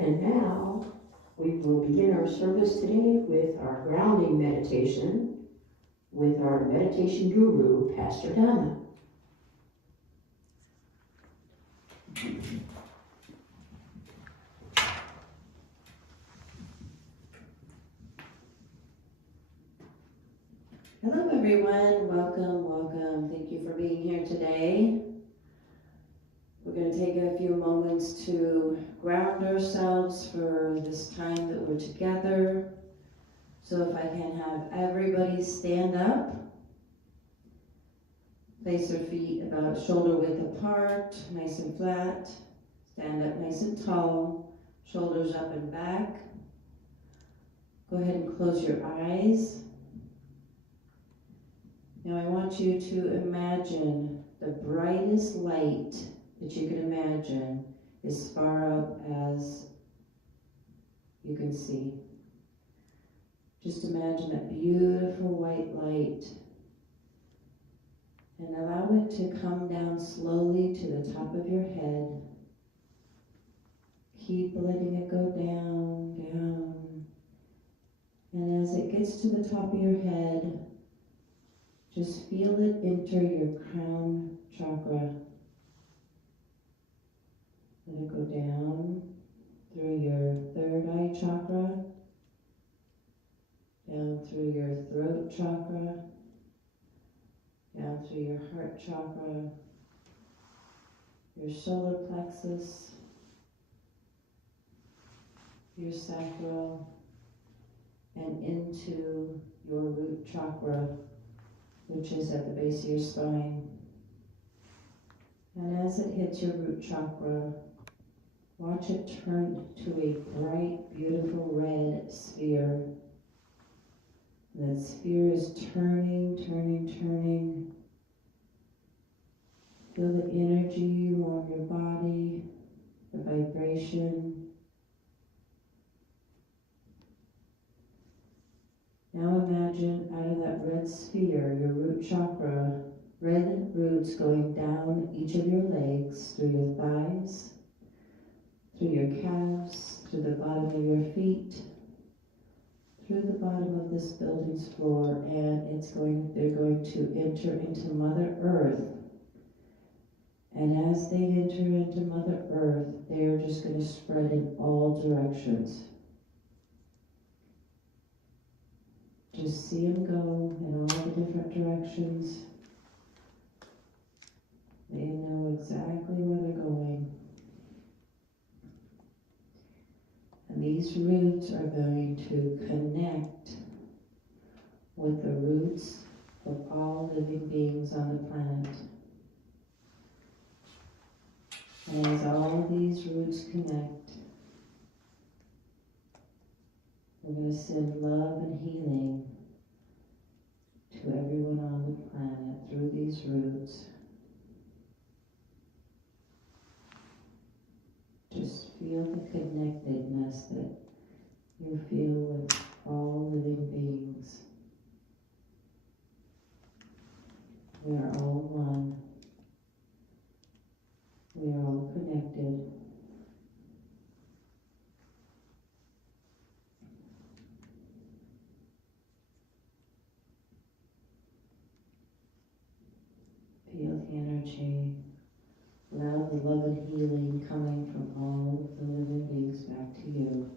And now we will begin our service today with our grounding meditation with our meditation guru, Pastor Donna. Hello everyone, welcome. Thank you for being here today. We're going to take a few moments to ground ourselves for this time that we're together. So if I can have everybody stand up, place their feet about shoulder width apart, nice and flat, stand up nice and tall, shoulders up and back. Go ahead and close your eyes. Now I want you to imagine the brightest light that you can imagine as far up as you can see. Just imagine that beautiful white light and allow it to come down slowly to the top of your head. Keep letting it go down, down. And as it gets to the top of your head, just feel it enter your crown chakra. Let it go down through your third eye chakra, down through your throat chakra, down through your heart chakra, your solar plexus, your sacral, and into your root chakra, which is at the base of your spine. And as it hits your root chakra, watch it turn to a bright, beautiful red sphere. And that sphere is turning. Feel the energy warm your body, the vibration. Now imagine out of that red sphere, your root chakra, red roots going down each of your legs, through your thighs, through your calves, through the bottom of your feet, through the bottom of this building's floor, and they're going to enter into Mother Earth. And as they enter into Mother Earth, they're just going to spread in all directions. Just see them go in all the different directions. They know exactly where they're going. And these roots are going to connect with the roots of all living beings on the planet. And as all these roots connect, we're going to send love and healing to everyone on the planet through these roots. Just feel the connectedness that you feel with all living beings. We are all one. We are all connected. Feel the energy. Allow the love and healing coming from all of the living beings back to you.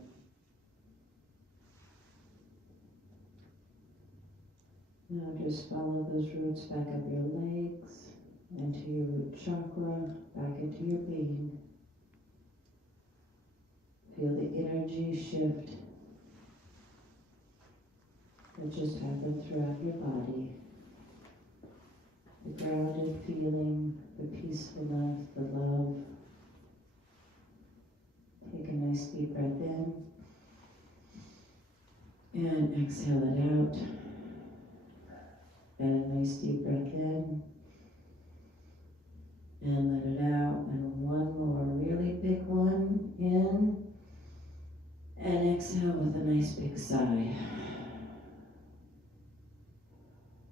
Now just follow those roots back up your legs, into your root chakra, back into your being. Feel the energy shift that just happened throughout your body. The grounded feeling, the peacefulness, the love. Take a nice deep breath in and exhale it out. And a nice deep breath in and let it out. And one more really big one in and exhale with a nice big sigh.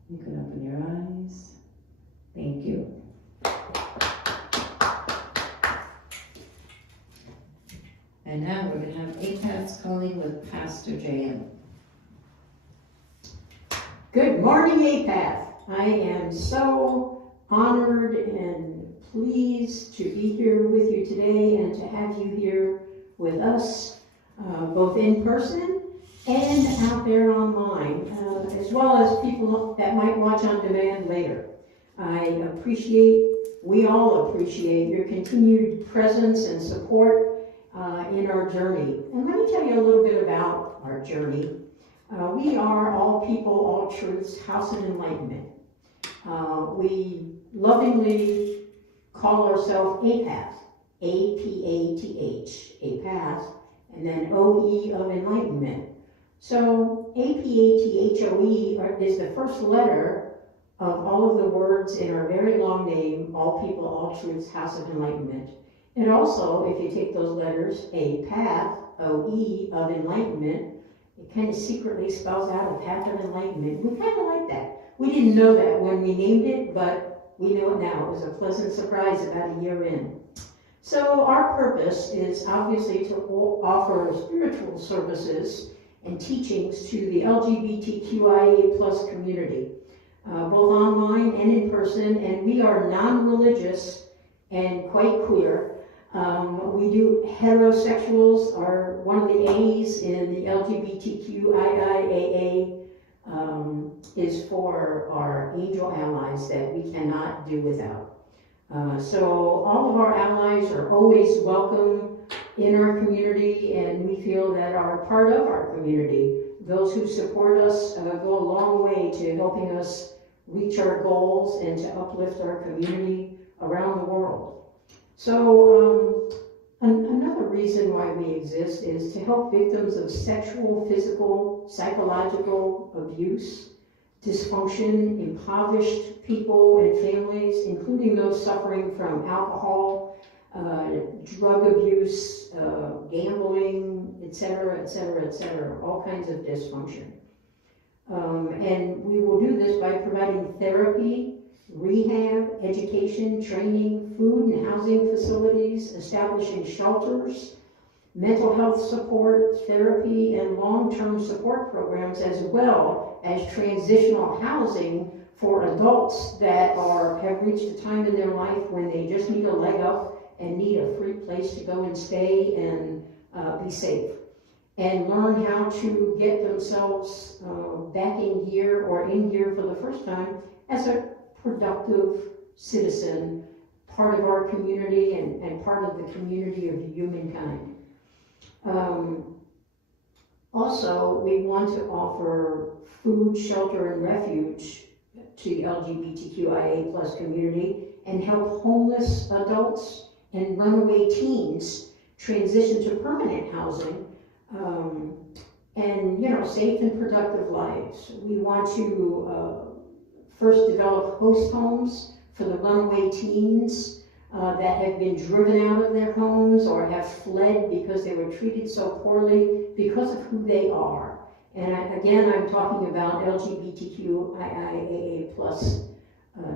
You can open your eyes. Thank you. And now we're going to have Apath's calling with Pastor Jan. Good morning, Apath. I am so honored and pleased to be here with you today and to have you here with us, both in person and out there online, as well as people that might watch on demand later. We all appreciate your continued presence and support in our journey. And let me tell you a little bit about our journey. We are All People, All Truths House of Enlightenment. We lovingly call ourselves Apath, A-P-A-T-H, Apath, and then O-E of Enlightenment. So A-P-A-T-H-O-E is the first letter of all of the words in our very long name, All People, All Truths House of Enlightenment. And also, if you take those letters, Apath, O-E of Enlightenment, it kind of secretly spells out a path of enlightenment. We kind of like that. We didn't know that when we named it, but we know it now. It was a pleasant surprise about a year in. So our purpose is obviously to offer spiritual services and teachings to the LGBTQIA plus community, both online and in person, and we are non-religious and quite queer. We do heterosexuals are one of the A's in the LGBTQIA is for our angel allies that we cannot do without. So all of our allies are always welcome in our community, and we feel that are part of our community. Those who support us go a long way to helping us reach our goals and to uplift our community around the world. So another reason why we exist is to help victims of sexual, physical, psychological abuse, dysfunction, impoverished people and families, including those suffering from alcohol, drug abuse, gambling, etc., all kinds of dysfunction. And we will do this by providing therapy, rehab, education, training, food and housing facilities, establishing shelters, mental health support, therapy, and long-term support programs, as well as transitional housing for adults that have reached a time in their life when they just need a leg up and need a free place to go and stay and be safe, and learn how to get themselves back in gear or in gear for the first time as a productive citizen, part of our community and part of the community of humankind. Also, we want to offer food, shelter, and refuge to the LGBTQIA plus community and help homeless adults and runaway teens transition to permanent housing and, safe and productive lives. We want to first develop host homes for the runaway teens that have been driven out of their homes or have fled because they were treated so poorly because of who they are. And I'm talking about LGBTQIA plus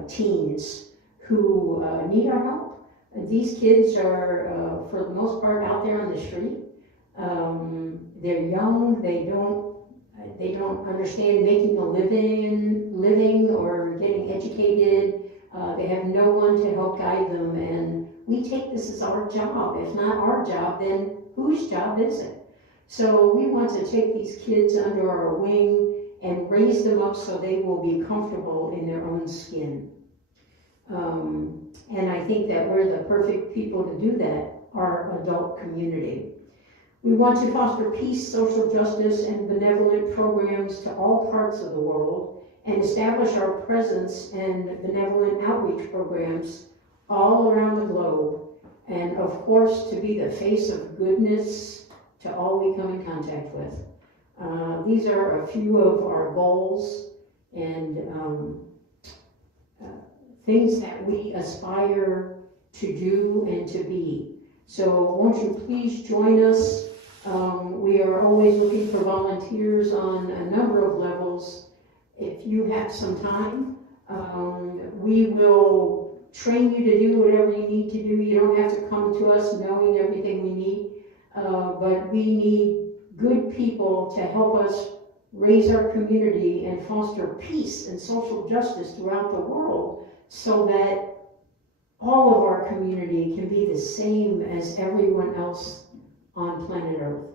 teens who need our help. And these kids are, for the most part, out there on the street. They're young. They don't understand making a living or getting educated. They have no one to help guide them, and we take this as our job. If not our job, then whose job is it? So we want to take these kids under our wing and raise them up so they will be comfortable in their own skin. And I think that we're the perfect people to do that, our adult community. We want to foster peace, social justice, and benevolent programs to all parts of the world and establish our presence and benevolent outreach programs all around the globe. And of course, to be the face of goodness to all we come in contact with. These are a few of our goals and things that we aspire to do and to be. So won't you please join us? We are always looking for volunteers on a number of levels. If you have some time, we will train you to do whatever you need to do. You don't have to come to us knowing everything we need. but we need good people to help us raise our community and foster peace and social justice throughout the world so that all of our community can be the same as everyone else on planet Earth.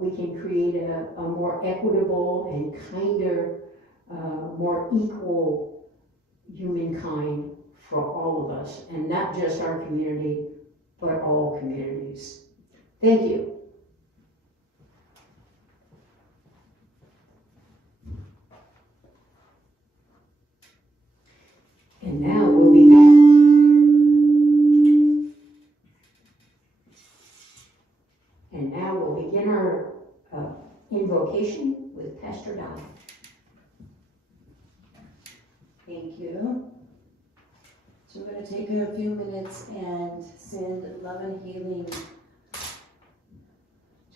We can create a more equitable and kinder, more equal humankind for all of us, and not just our community, but all communities. Thank you. And now we'll begin. And now we'll begin our invocation with Pastor Don. Thank you. So we're going to take a few minutes and send love and healing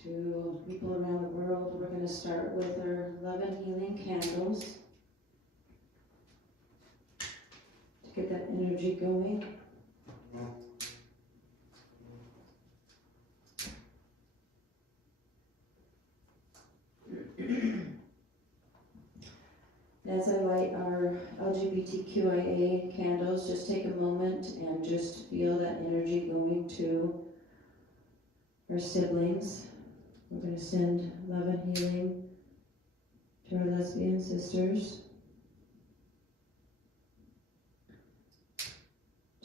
to people around the world. We're going to start with our love and healing candles to get that energy going. As I light our LGBTQIA candles, just take a moment and just feel that energy going to our siblings. We're going to send love and healing to our lesbian sisters,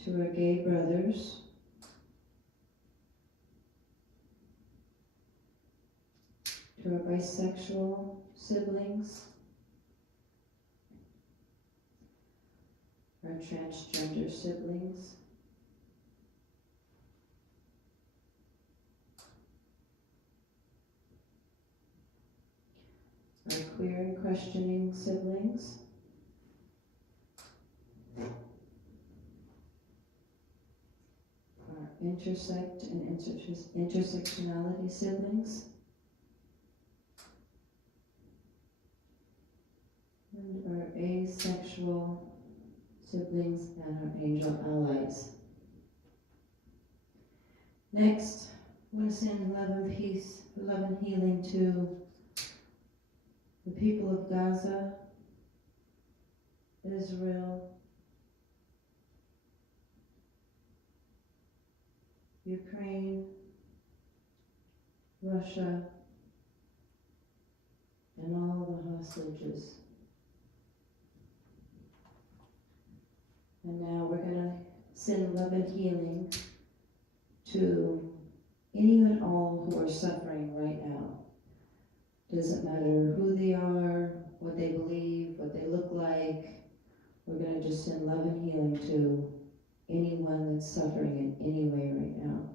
to our gay brothers, to our bisexual siblings, our transgender siblings, our queer and questioning siblings, our intersect and intersectionality siblings, and our asexual siblings and our angel allies. Next, I'm going to send love and peace, love and healing to the people of Gaza, Israel, Ukraine, Russia, and all the hostages. And now we're going to send love and healing to any and all who are suffering right now. Doesn't matter who they are, what they believe, what they look like. We're going to just send love and healing to anyone that's suffering in any way right now.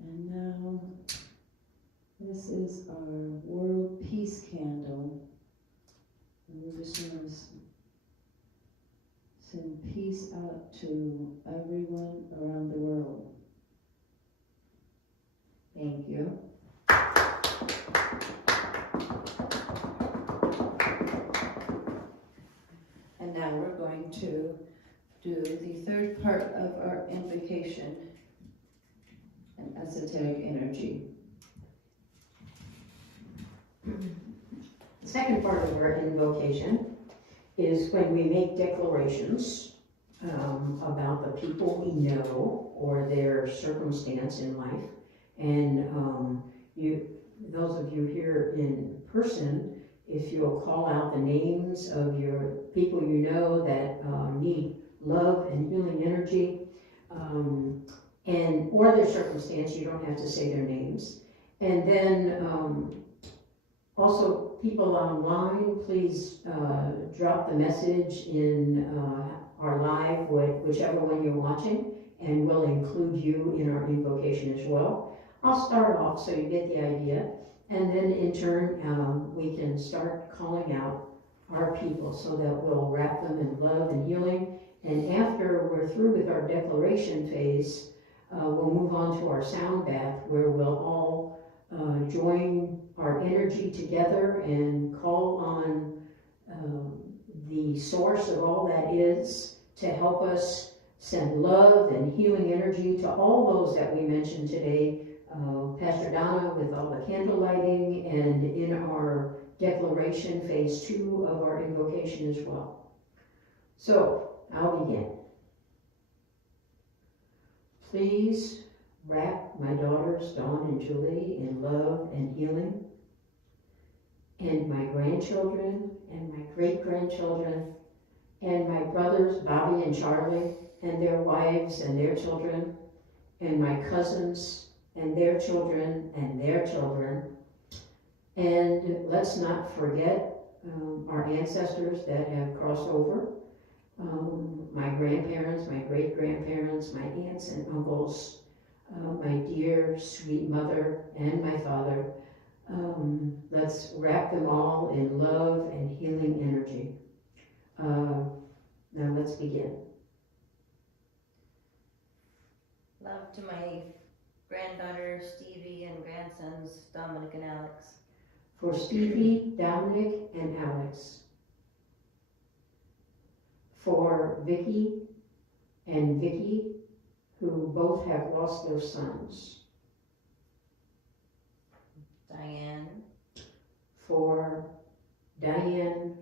And now, this is our World Peace Candle. And we're just going to send peace out to everyone around the world. Thank you. And now we're going to do the third part of our invocation, an esoteric energy. The second part of our invocation is when we make declarations about the people we know or their circumstance in life. And those of you here in person, if you'll call out the names of your people you know that need love and healing energy, or their circumstance, you don't have to say their names. And then also, people online, please drop the message in our live, whichever one you're watching, and we'll include you in our invocation as well. I'll start off so you get the idea, and then in turn, we can start calling out our people so that we'll wrap them in love and healing. And after we're through with our declaration phase, we'll move on to our sound bath, where we'll all join our energy together and call on the source of all that is, to help us send love and healing energy to all those that we mentioned today. Pastor Donna with all the candle lighting, and in our declaration, phase 2 of our invocation as well. So, I'll begin. Please wrap my daughters Dawn and Julie in love and healing, and my grandchildren and my great-grandchildren, and my brothers Bobby and Charlie and their wives and their children, and my cousins and their children and their children. And let's not forget our ancestors that have crossed over, my grandparents, my great-grandparents, my aunts and uncles, my dear sweet mother and my father. Let's wrap them all in love and healing energy. Now let's begin. Love to my granddaughter Stevie and grandsons Dominic and Alex. For Stevie, Dominic, and Alex. For Vicky and Vicky, who both have lost their sons. Diane. For Diane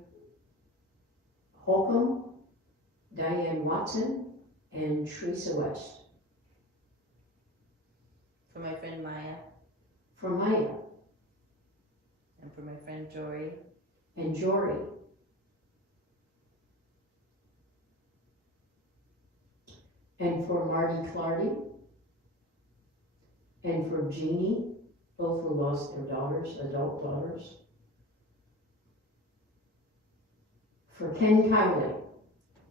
Holcomb, Diane Watson, and Teresa West. For my friend Maya. For Maya. And for my friend Jory. And Jory. And for Marty Clardy. And for Jeannie, both who lost their daughters, adult daughters. For Ken Cowley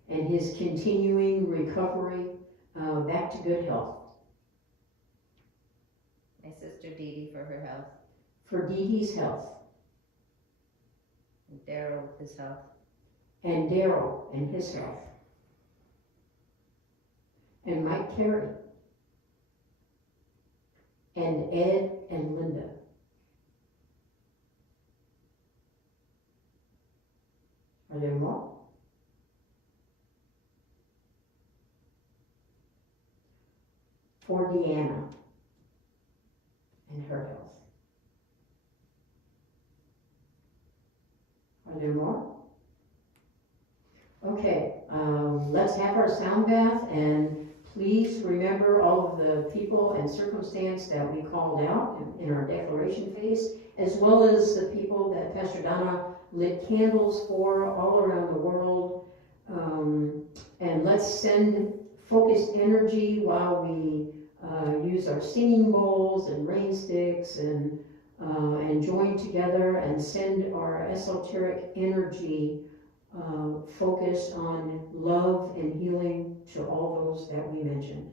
and his continuing recovery back to good health. My sister Dee Dee for her health. For Dee Dee's health. And Daryl with his health. And Daryl and his health. And Mike Terry. And Ed and Linda. Are there more? For Deanna and her health. Are there more? Okay, let's have our sound bath, and please remember all of the people and circumstance that we called out in our declaration phase, as well as the people that Pastor Donna lit candles for all around the world. And let's send focused energy while we use our singing bowls and rain sticks and join together and send our esoteric energy focused on love and healing to all those that we mentioned.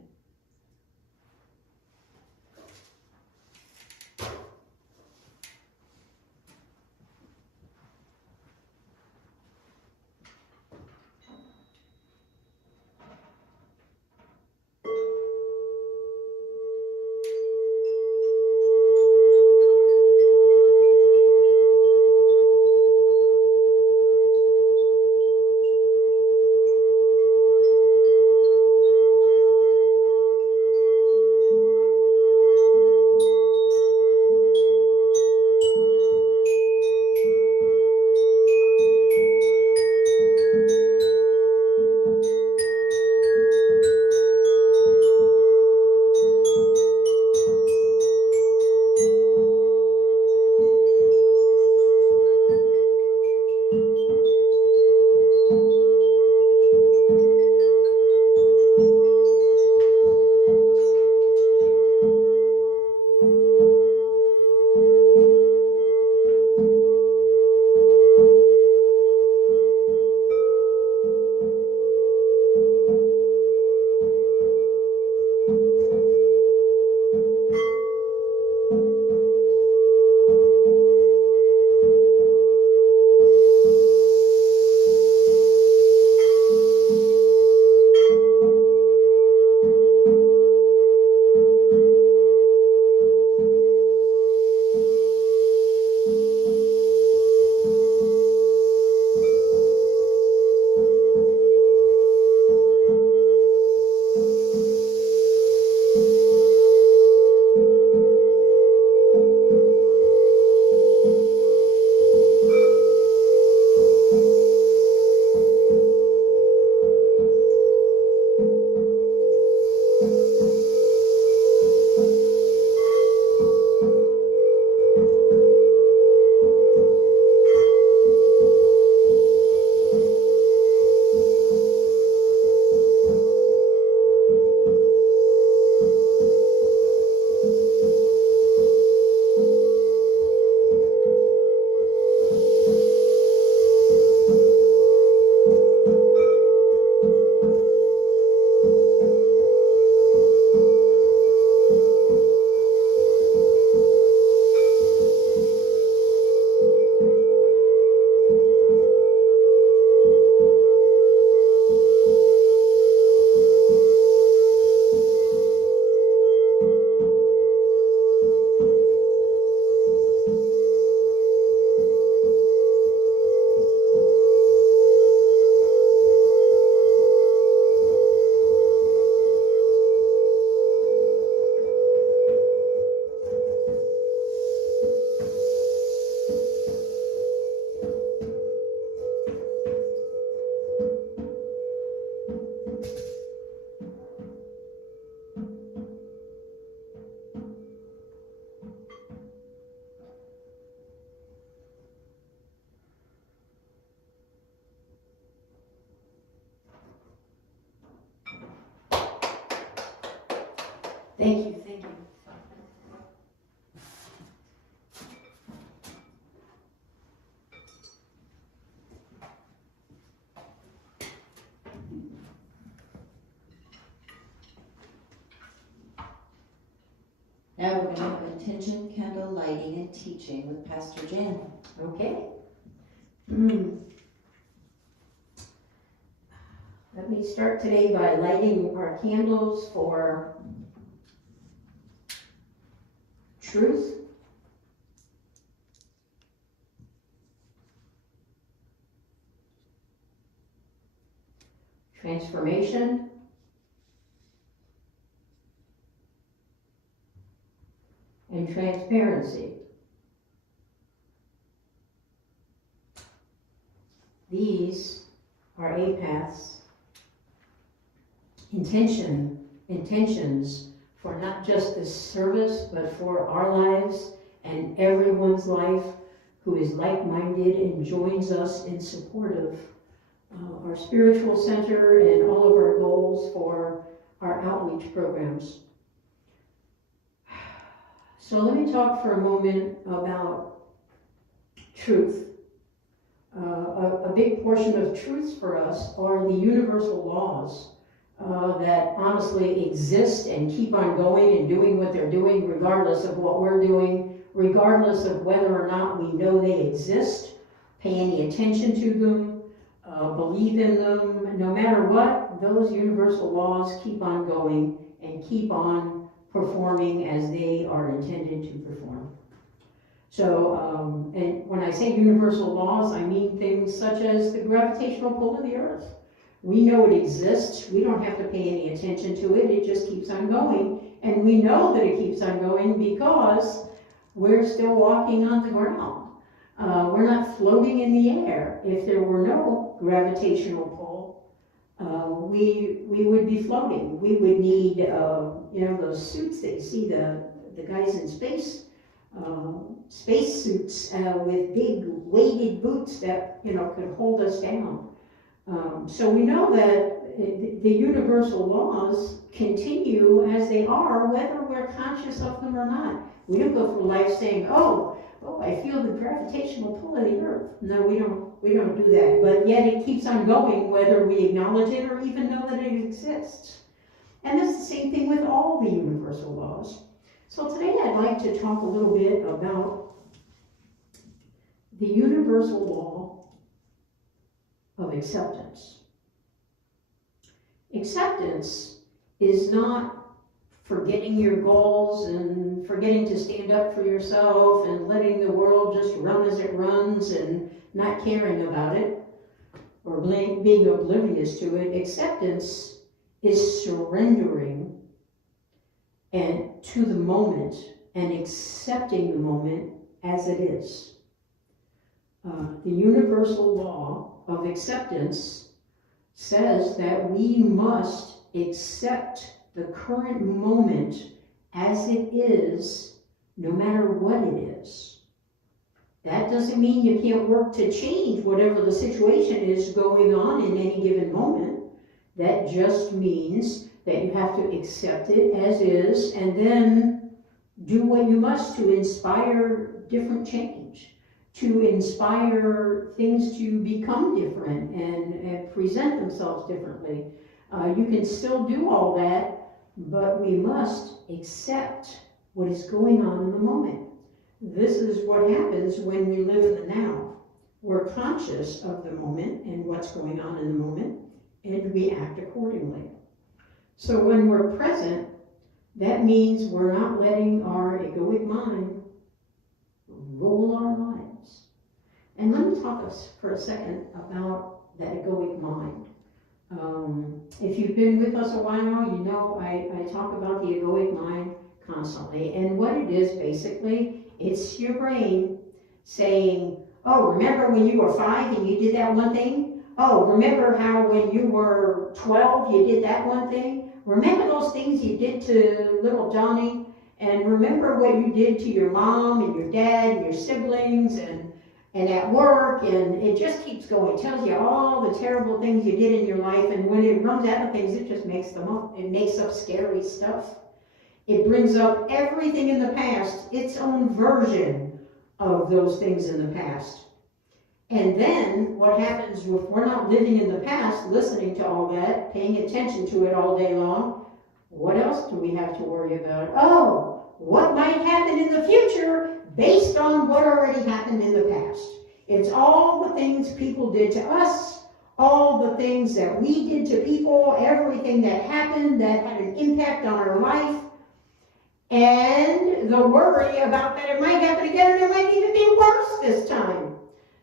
Thank you, thank you. Now we're going to have intention candle lighting and teaching with Pastor Jan. Okay. Let me start today by lighting our candles for truth, transformation, and transparency. These are Apath's intentions for not just this service, but for our lives and everyone's life who is like-minded and joins us in support of our spiritual center and all of our goals for our outreach programs. So let me talk for a moment about truth. A big portion of truths for us are the universal laws that honestly exist and keep on going and doing what they're doing regardless of what we're doing, regardless of whether or not we know they exist, pay any attention to them, believe in them. No matter what, those universal laws keep on going and keep on performing as they are intended to perform. So, and when I say universal laws, I mean things such as the gravitational pull of the earth. We know it exists. We don't have to pay any attention to it. It just keeps on going. And we know that it keeps on going because we're still walking on the ground. We're not floating in the air. If there were no gravitational pull, we would be floating. We would need, those suits that you see the guys in space suits with big weighted boots that could hold us down. So we know that the universal laws continue as they are, whether we're conscious of them or not. We don't go through life saying, "Oh, I feel the gravitational pull of the earth." No, we don't do that. But yet it keeps on going, whether we acknowledge it or even know that it exists. And that's the same thing with all the universal laws. So today I'd like to talk a little bit about the universal law of acceptance. Acceptance is not forgetting your goals and forgetting to stand up for yourself and letting the world just run as it runs and not caring about it or being oblivious to it. Acceptance is surrendering and to the moment and accepting the moment as it is. The universal law of acceptance says that we must accept the current moment as it is, no matter what it is. That doesn't mean you can't work to change whatever the situation is going on in any given moment. That just means that you have to accept it as is and then do what you must to inspire different change, to inspire things to become different and present themselves differently. You can still do all that, but we must accept what is going on in the moment. This is what happens when we live in the now. We're conscious of the moment and what's going on in the moment, and we act accordingly. So when we're present, that means we're not letting our egoic mind rule our lives. And let me talk for a second about that egoic mind. If you've been with us a while, you know I talk about the egoic mind constantly. And what it is basically, it's your brain saying, "Oh, remember when you were 5 and you did that one thing? Oh, remember how when you were 12 you did that one thing? Remember those things you did to little Johnny? And remember what you did to your mom and your dad and your siblings and at work," and it just keeps going. It tells you all the terrible things you did in your life, and when it runs out of things, it just makes them up. It makes up scary stuff. It brings up everything in the past, its own version of those things in the past. And then what happens if we're not living in the past, listening to all that, paying attention to it all day long? What else do we have to worry about? Oh, what might happen in the future based on what already happened in the past. It's all the things people did to us, all the things that we did to people, everything that happened that had an impact on our life, and the worry about that it might happen again and it might even be worse this time.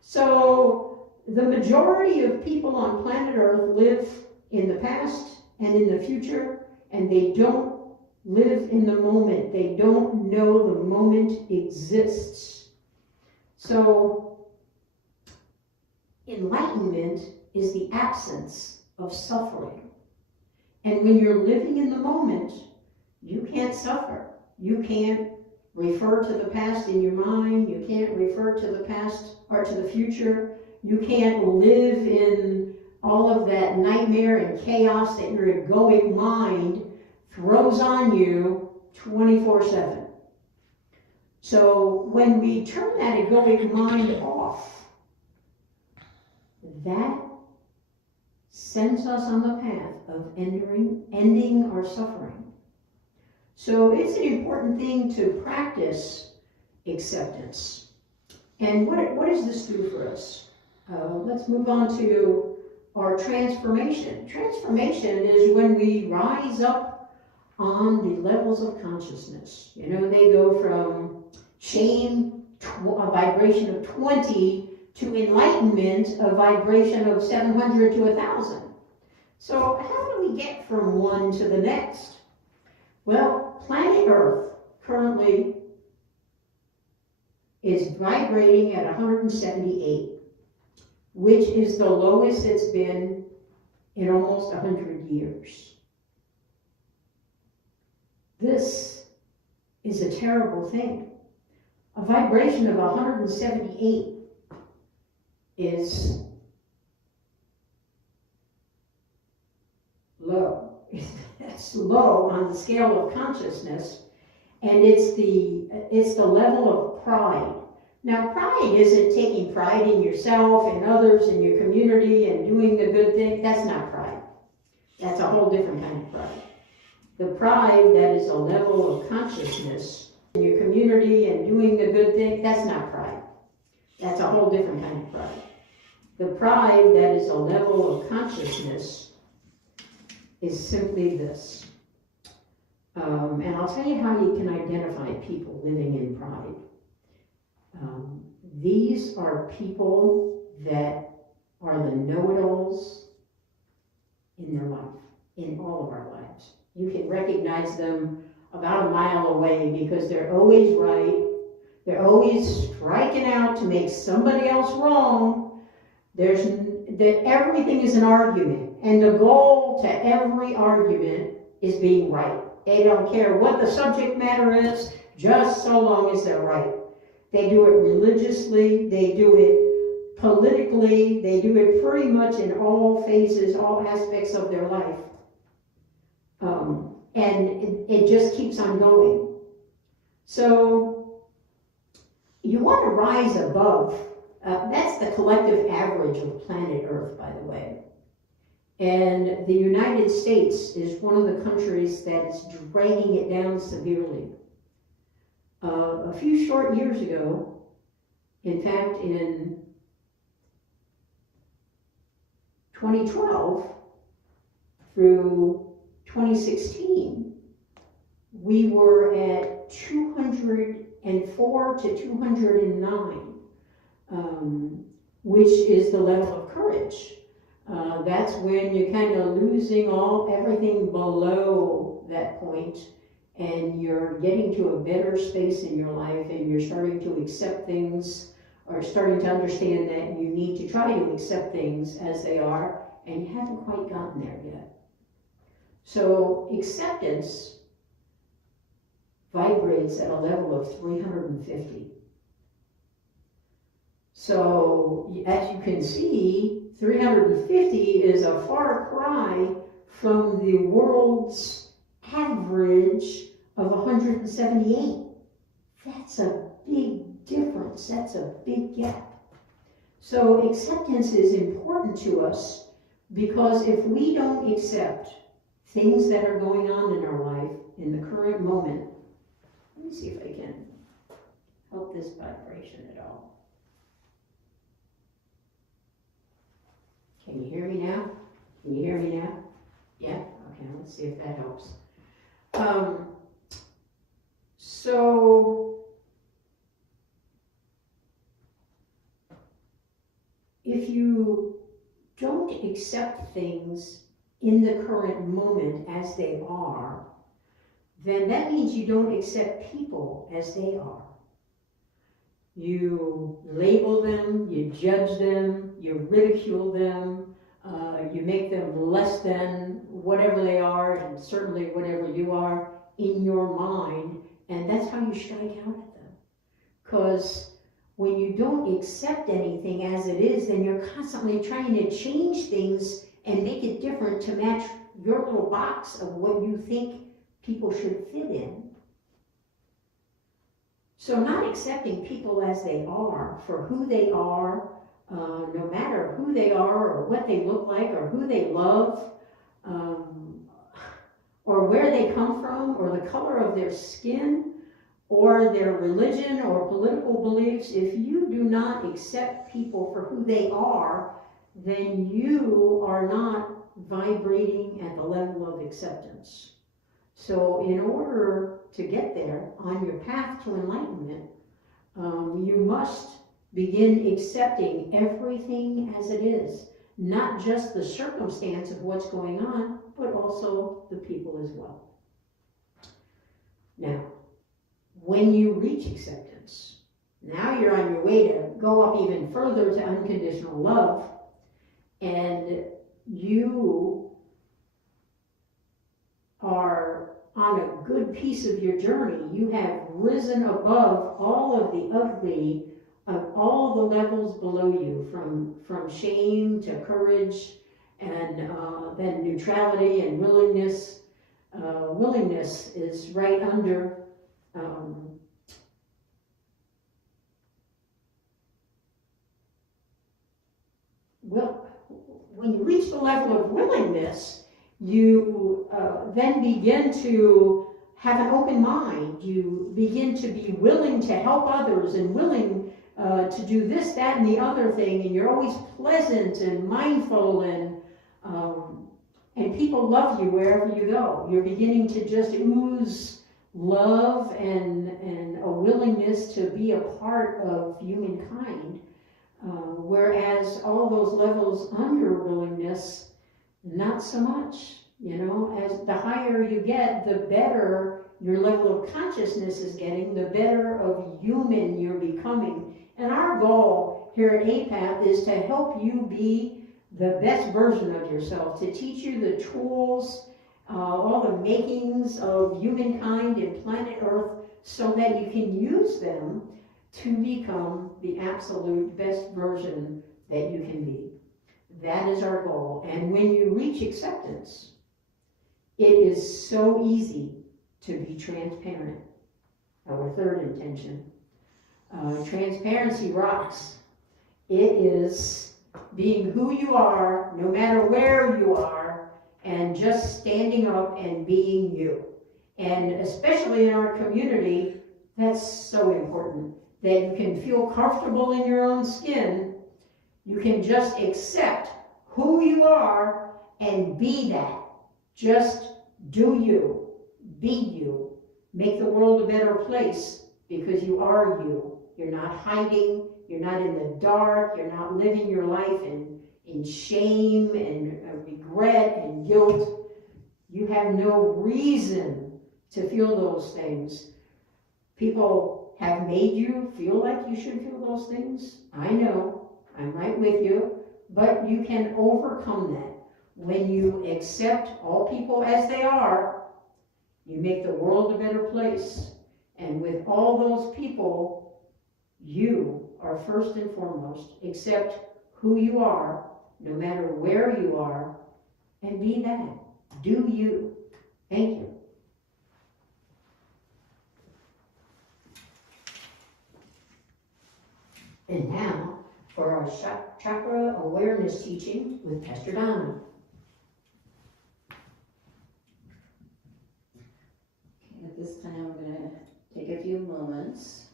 So the majority of people on planet Earth live in the past and in the future, and they don't live in the moment. They don't know the moment exists. So enlightenment is the absence of suffering. And when you're living in the moment, you can't suffer. You can't refer to the past in your mind. You can't refer to the past or to the future. You can't live in all of that nightmare and chaos that your egoic mind throws on you 24/7. So when we turn that egoic mind off, that sends us on the path of ending our suffering. So it's an important thing to practice acceptance. And what does this do for us? Let's move on to our transformation. Transformation is when we rise up on the levels of consciousness. You know, they go from shame, a vibration of 20, to enlightenment, a vibration of 700 to 1,000. So how do we get from one to the next? Well, planet Earth currently is vibrating at 178, which is the lowest it's been in almost 100 years. This is a terrible thing. A vibration of 178 is low. That's low on the scale of consciousness, and it's the level of pride. Now, pride isn't taking pride in yourself and others and your community and doing the good thing. That's not pride. That's a whole different kind of pride. The pride that is a level of consciousness in your community and doing the good thing, that's not pride. That's a whole different kind of pride. The pride that is a level of consciousness is simply this. And I'll tell you how you can identify people living in pride. These are people that are the know-it-alls in their life, in all of our lives. You can recognize them about a mile away because they're always right. They're always striking out to make somebody else wrong. Everything is an argument, and the goal to every argument is being right. They don't care what the subject matter is, just so long as they're right. They do it religiously, they do it politically, they do it pretty much in all phases, all aspects of their life. And it just keeps on going. So you want to rise above. That's the collective average of planet Earth, by the way. And the United States is one of the countries that's dragging it down severely. A few short years ago, in fact, in 2012 through 2016, we were at 204 to 209, which is the level of courage. That's when you're kind of losing everything below that point, and you're getting to a better space in your life, and you're starting to accept things, or starting to understand that you need to try to accept things as they are, and you haven't quite gotten there yet. So acceptance vibrates at a level of 350. So as you can see, 350 is a far cry from the world's average of 678. That's a big difference. That's a big gap. So acceptance is important to us because if we don't accept things that are going on in our life in the current moment, let me see if I can help this vibration at all. Can you hear me now? Can you hear me now? Yeah? Okay, let's see if that helps. So, if you don't accept things in the current moment as they are, then that means you don't accept people as they are. You label them, you judge them, you ridicule them, you make them less than whatever they are, and certainly whatever you are in your mind, and that's how you strike out at them. Because when you don't accept anything as it is, then you're constantly trying to change things and make it different to match your little box of what you think people should fit in. So not accepting people as they are, for who they are, no matter who they are or what they look like or who they love, or where they come from or the color of their skin or their religion or political beliefs, if you do not accept people for who they are, then you are not vibrating at the level of acceptance. So in order to get there on your path to enlightenment, you must begin accepting everything as it is, not just the circumstance of what's going on, but also the people as well. Now, when you reach acceptance, now you're on your way to go up even further to unconditional love, and you are on a good piece of your journey. You have risen above all of the ugly of all the levels below you, from shame to courage, and then neutrality and willingness. Willingness is right under when you reach the level of willingness, you then begin to have an open mind. You begin to be willing to help others and willing to do this, that, and the other thing, and you're always pleasant and mindful, and people love you wherever you go. You're beginning to just ooze love and a willingness to be a part of humankind, whereas all those levels under willingness, not so much. You know, as the higher you get, the better your level of consciousness is getting, the better of human you're becoming. And our goal here at Apath is to help you be the best version of yourself, to teach you the tools, all the makings of humankind and planet Earth, so that you can use them to become the absolute best version that you can be. That is our goal. And when you reach acceptance, it is so easy to be transparent. Our third intention. Transparency rocks. It is being who you are, no matter where you are, and just standing up and being you. And especially in our community, that's so important, that you can feel comfortable in your own skin. You can just accept who you are and be that. Just do you, be you, make the world a better place because you are you. You're not hiding, you're not in the dark, you're not living your life in shame and regret and guilt. You have no reason to feel those things. People have made you feel like you should feel those things. I know, I'm right with you, but you can overcome that. When you accept all people as they are, you make the world a better place. And with all those people, you are first and foremost. Accept who you are, no matter where you are, and be that. Do you. Thank you. And now for our chakra awareness teaching with Pastor Donna. Okay, at this time, I'm going to take a few moments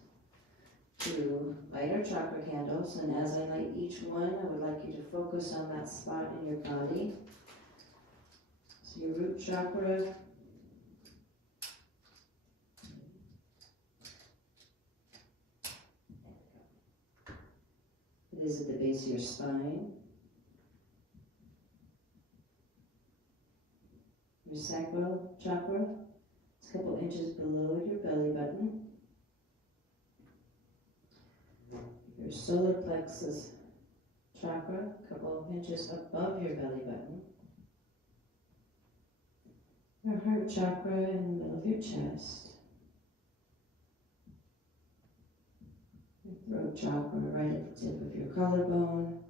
to light our chakra candles, and as I light each one, I would like you to focus on that spot in your body. So your root chakra, it is at the base of your spine. Your sacral chakra, it's a couple inches below your belly button. Your solar plexus chakra, a couple of inches above your belly button. Your heart chakra in the middle of your chest. Your throat chakra right at the tip of your collarbone.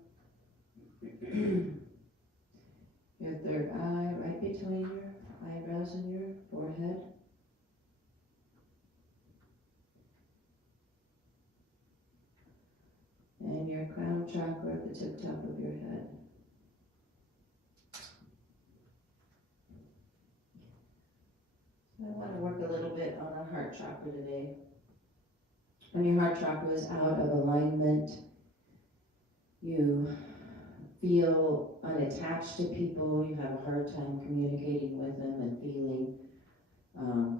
Your third eye right between your eyebrows and your forehead. And your crown chakra at the tip top of your head. So I want to work a little bit on our heart chakra today. When your heart chakra is out of alignment, you feel unattached to people, you have a hard time communicating with them and feeling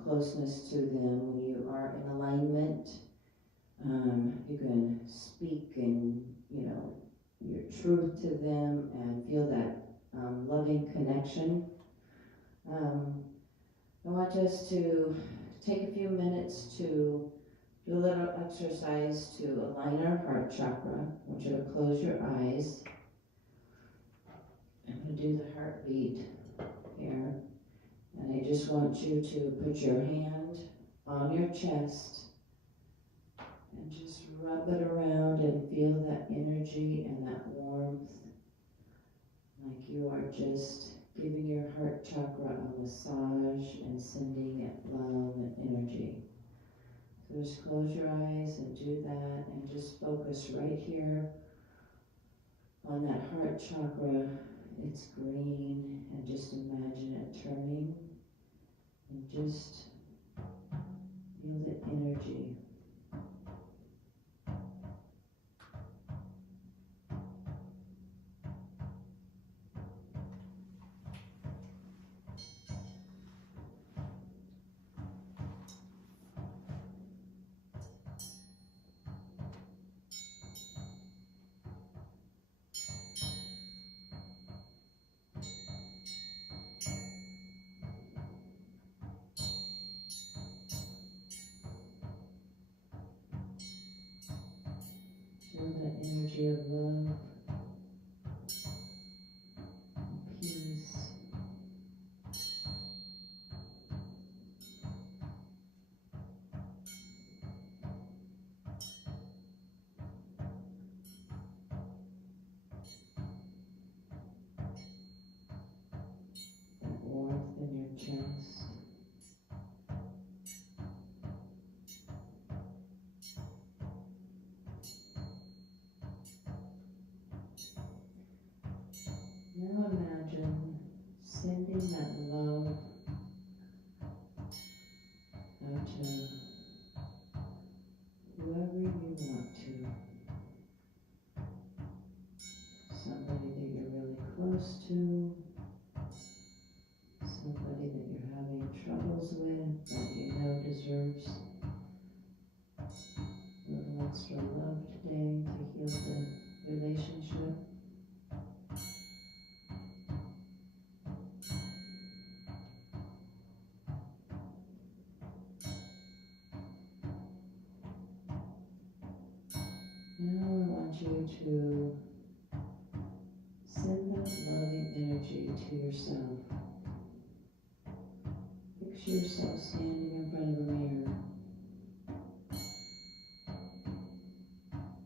closeness to them. When you are in alignment, you can speak and, your truth to them and feel that loving connection. I want us to take a few minutes to do a little exercise to align our heart chakra. I want you to close your eyes. I'm going to do the heartbeat here. And I just want you to put your hand on your chest and just rub it around and feel that energy and that warmth, like you are just giving your heart chakra a massage and sending it love and energy. So just close your eyes and do that, and just focus right here on that heart chakra. It's green, and just imagine it turning, and just feel the energy. Feel that energy of love, peace. That warmth in your chest. Now imagine sending that love out to whoever you want to. Somebody that you're really close to, somebody that you're having troubles with, that you know deserves a little extra love today to heal the relationship. Now I want you to send that loving energy to yourself. Picture yourself standing in front of a mirror.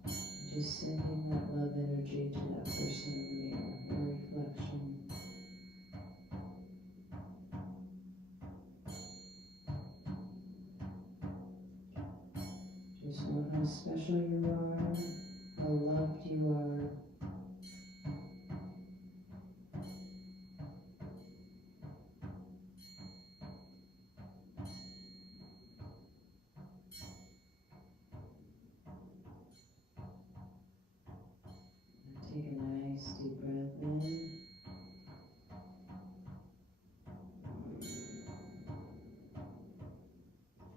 And just sending that love energy to that person in the mirror, your reflection. Just know how special you are. how loved you are. Take a nice deep breath in.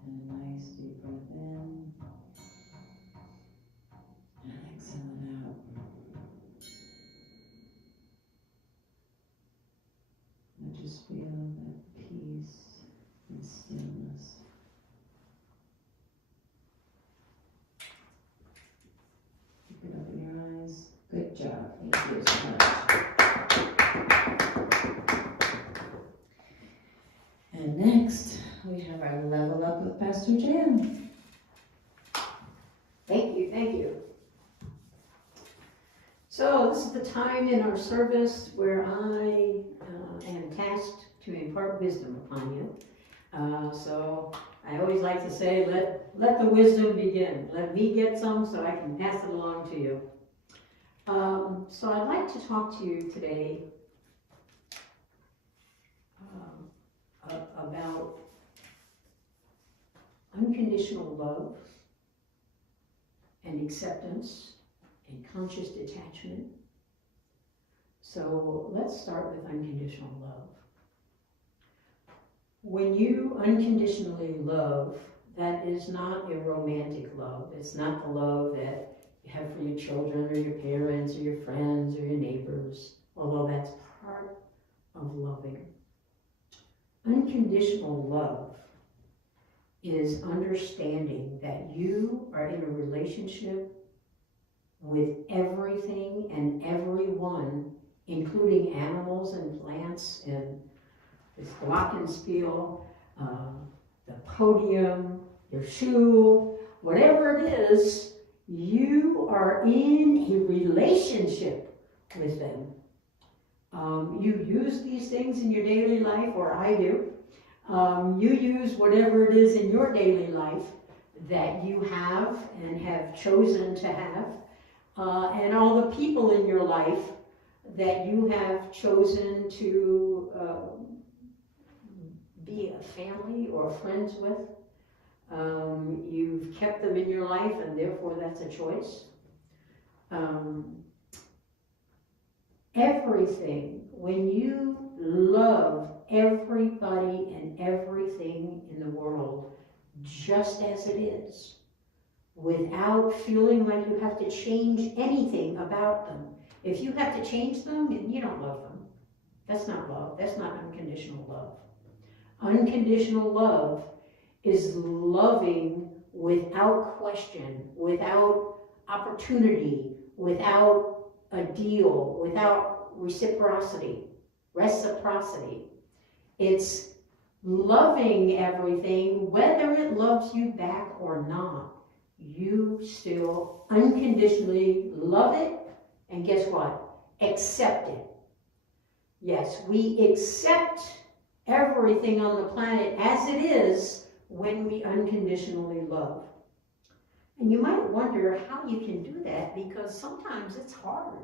And a nice deep breath in. And exhale it out. And just feel that peace and stillness. You can open your eyes. Good job. Thank you so much. And next, we have our level up with Pastor Jan. Thank you, thank you. So this is the time in our service where I am tasked to impart wisdom upon you. So I always like to say, let the wisdom begin. Let me get some so I can pass it along to you. So I'd like to talk to you today about unconditional love and acceptance and conscious detachment. So let's start with unconditional love. When you unconditionally love, that is not a romantic love. It's not the love that you have for your children or your parents or your friends or your neighbors, although that's part of loving. Unconditional love is understanding that you are in a relationship with everything and everyone, including animals and plants and this glockenspiel, the podium, your shoe, whatever it is, you are in a relationship with them. You use these things in your daily life, or I do. You use whatever it is in your daily life that you have and have chosen to have, and all the people in your life that you have chosen to be a family or friends with. You've kept them in your life, and therefore that's a choice. Everything, when you love everybody and everything in the world just as it is, without feeling like you have to change anything about them. If you have to change them, you don't love them. That's not love. That's not unconditional love. Unconditional love is loving without question, without opportunity, without a deal, without reciprocity. It's loving everything, whether it loves you back or not. You still unconditionally love it, and guess what? Accept it. Yes, we accept everything on the planet as it is when we unconditionally love. And you might wonder how you can do that, because sometimes it's hard.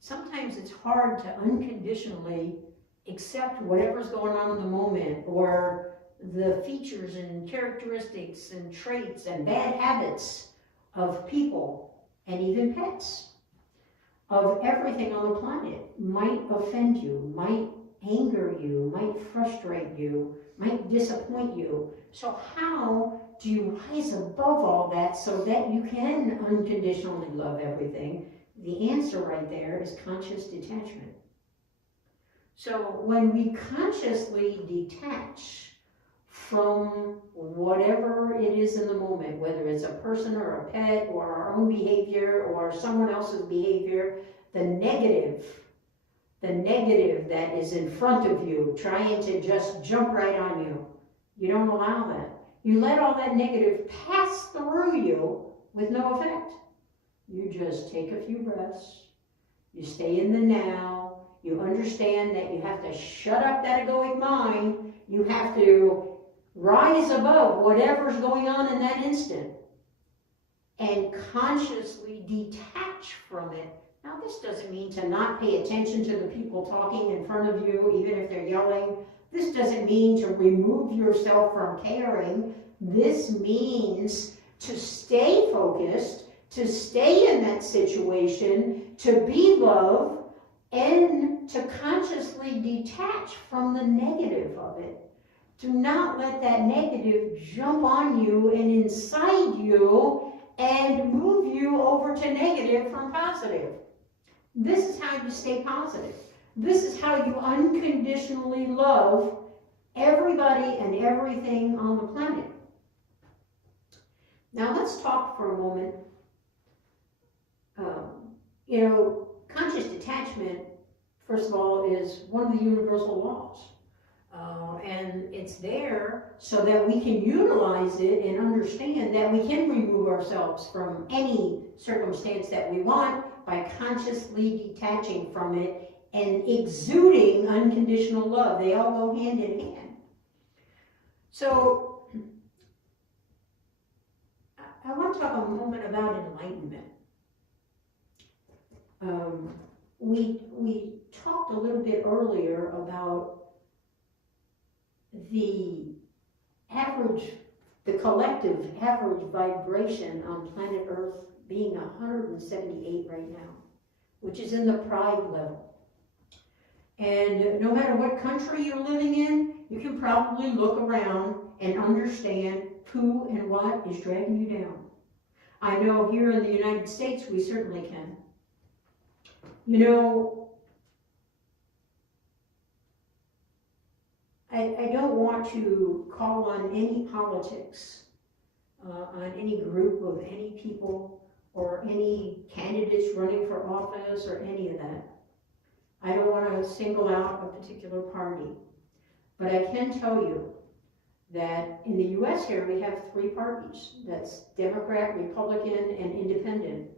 Sometimes it's hard to unconditionally accept whatever's going on in the moment, or the features and characteristics and traits and bad habits of people and even pets, of everything on the planet. Might offend you, might anger you, might frustrate you, might disappoint you. So how do you rise above all that so that you can unconditionally love everything? The answer right there is conscious detachment. So when we consciously detach from whatever it is in the moment, whether it's a person or a pet or our own behavior or someone else's behavior, the negative that is in front of you, trying to just jump right on you, you don't allow that. You let all that negative pass through you with no effect. You just take a few breaths, you stay in the now, you understand that you have to shut up that egoic mind, you have to rise above whatever's going on in that instant. and consciously detach from it. Now, this doesn't mean to not pay attention to the people talking in front of you, even if they're yelling. This doesn't mean to remove yourself from caring. This means to stay focused, to stay in that situation, to be love, and to consciously detach from the negative of it. Do not let that negative jump on you and inside you and move you over to negative from positive. This is how you stay positive. This is how you unconditionally love everybody and everything on the planet. Now let's talk for a moment. Conscious detachment, first of all, is one of the universal laws. And it's there so that we can utilize it and understand that we can remove ourselves from any circumstance that we want by consciously detaching from it and exuding unconditional love. They all go hand in hand. So, I want to talk a moment about enlightenment. We talked a little bit earlier about the collective average vibration on planet Earth being 178 right now, which is in the pride level. And no matter what country you're living in, you can probably look around and understand who and what is dragging you down. I know here in the United States, we certainly can. I don't want to call on any politics, on any group of any people, or any candidates running for office, or any of that. I don't want to single out a particular party. But I can tell you that in the US here, we have three parties. That's Democrat, Republican, and Independent.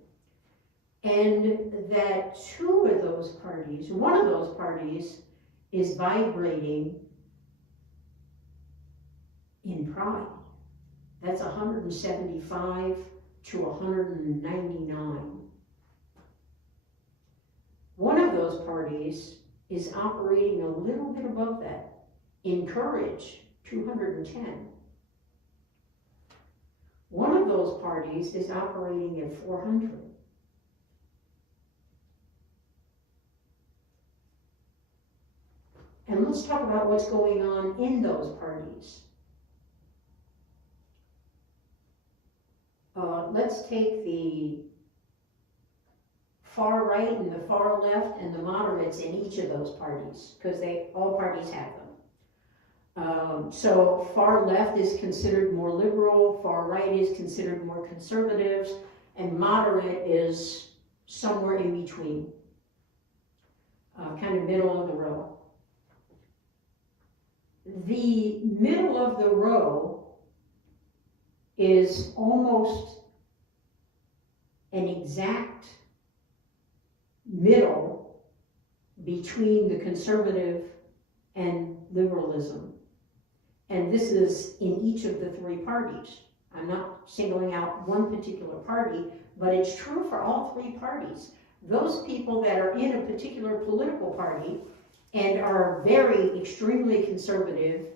And that one of those parties is vibrating in pride. That's 175 to 199. One of those parties is operating a little bit above that, in courage, 210. One of those parties is operating at 400. And let's talk about what's going on in those parties. Let's take the far right and the far left and the moderates in each of those parties, because all parties have them. So far left is considered more liberal, far right is considered more conservative, and moderate is somewhere in between, kind of middle of the row. The middle of the row is almost an exact middle between the conservative and liberalism. And this is in each of the three parties. I'm not singling out one particular party, but it's true for all three parties. Those people that are in a particular political party and are very extremely conservative,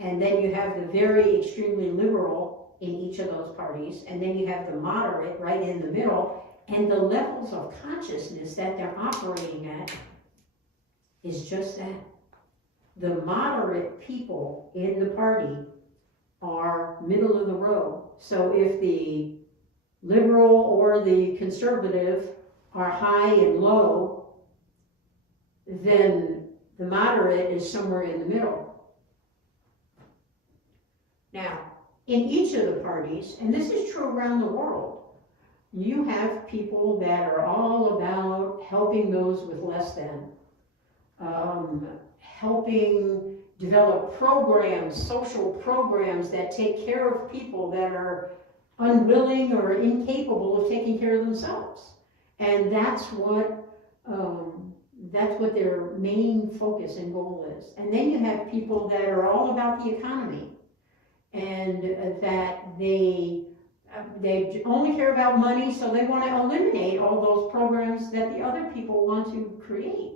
and then you have the very extremely liberal in each of those parties, and then you have the moderate right in the middle, and the levels of consciousness that they're operating at is just that. The moderate people in the party are middle of the row. So if the liberal or the conservative are high and low, then the moderate is somewhere in the middle. Now, in each of the parties, and this is true around the world, you have people that are all about helping those with less than, helping develop programs, social programs that take care of people that are unwilling or incapable of taking care of themselves. And that's what their main focus and goal is. And then you have people that are all about the economy. and that they only care about money, so they want to eliminate all those programs that the other people want to create.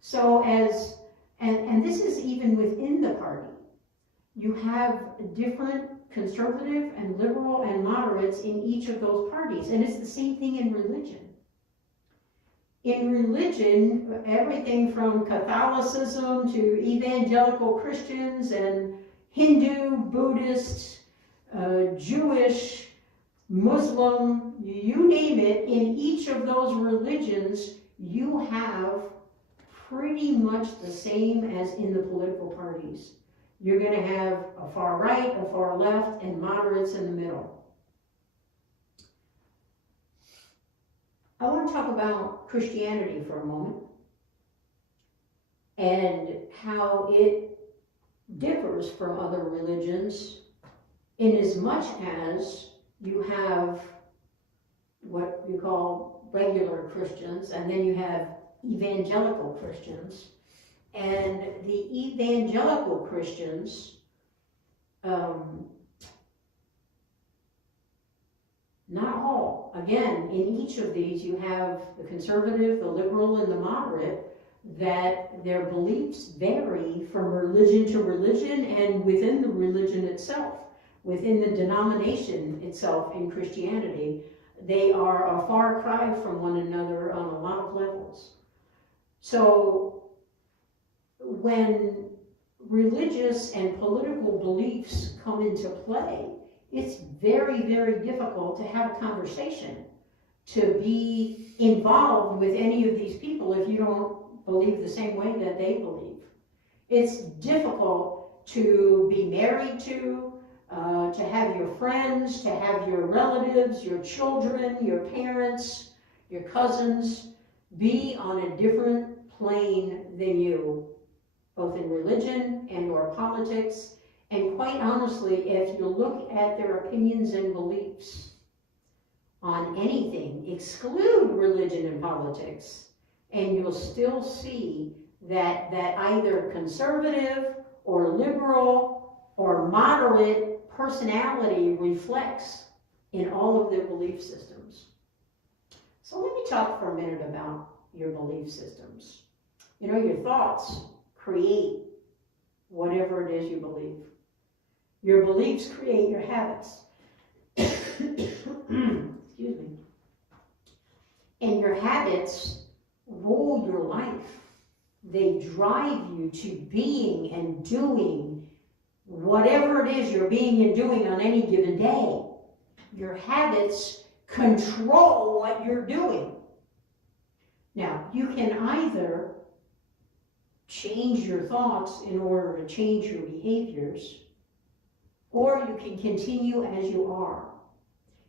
So and this is even within the party. You have different conservative and liberal and moderates in each of those parties, and it's the same thing in religion. In religion, everything from Catholicism to evangelical Christians and Hindu, Buddhist, Jewish, Muslim, you name it, in each of those religions, you have pretty much the same as in the political parties. You're going to have a far right, a far left, and moderates in the middle. I want to talk about Christianity for a moment and how it differs from other religions in as much as you have what you call regular Christians, and then you have evangelical Christians. And the evangelical Christians, not all. Again, in each of these you have the conservative, the liberal, and the moderate, that their beliefs vary from religion to religion and within the religion itself, within the denomination itself in Christianity. They are a far cry from one another on a lot of levels. So when religious and political beliefs come into play, it's very, very difficult to have a conversation, to be involved with any of these people if you don't believe the same way that they believe. It's difficult to be married to have your friends, to have your relatives, your children, your parents, your cousins be on a different plane than you, both in religion and or politics. And quite honestly, if you look at their opinions and beliefs on anything, exclude religion and politics, and you'll still see that either conservative or liberal or moderate personality reflects in all of their belief systems. So let me talk for a minute about your belief systems. You know, your thoughts create whatever it is you believe. Your beliefs create your habits. Excuse me. And your habits rule your life. They drive you to being and doing whatever it is you're being and doing on any given day. Your habits control what you're doing. Now, you can either change your thoughts in order to change your behaviors, or you can continue as you are.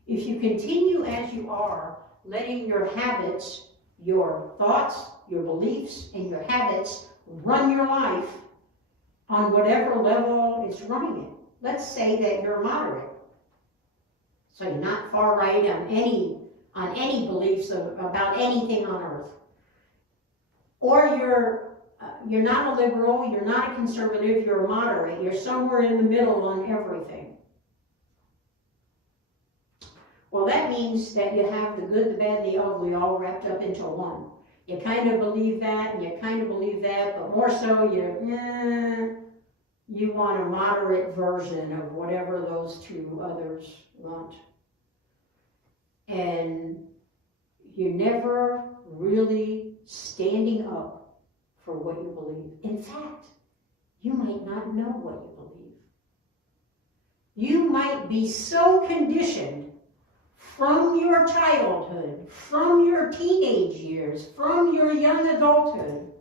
If you continue as you are, letting your habits, your thoughts, your beliefs, and your habits run your life on whatever level it's running it. Let's say that you're moderate. So you're not far right on any beliefs about anything on earth. Or you're not a liberal, you're not a conservative, you're a moderate. You're somewhere in the middle on everything. Well, that means that you have the good, the bad, and the ugly all wrapped up into one. You kind of believe that, and you kind of believe that, but more so you want a moderate version of whatever those two others want. And you're never really standing up for what you believe. In fact, you might not know what you believe. You might be so conditioned from your childhood, from your teenage years, from your young adulthood,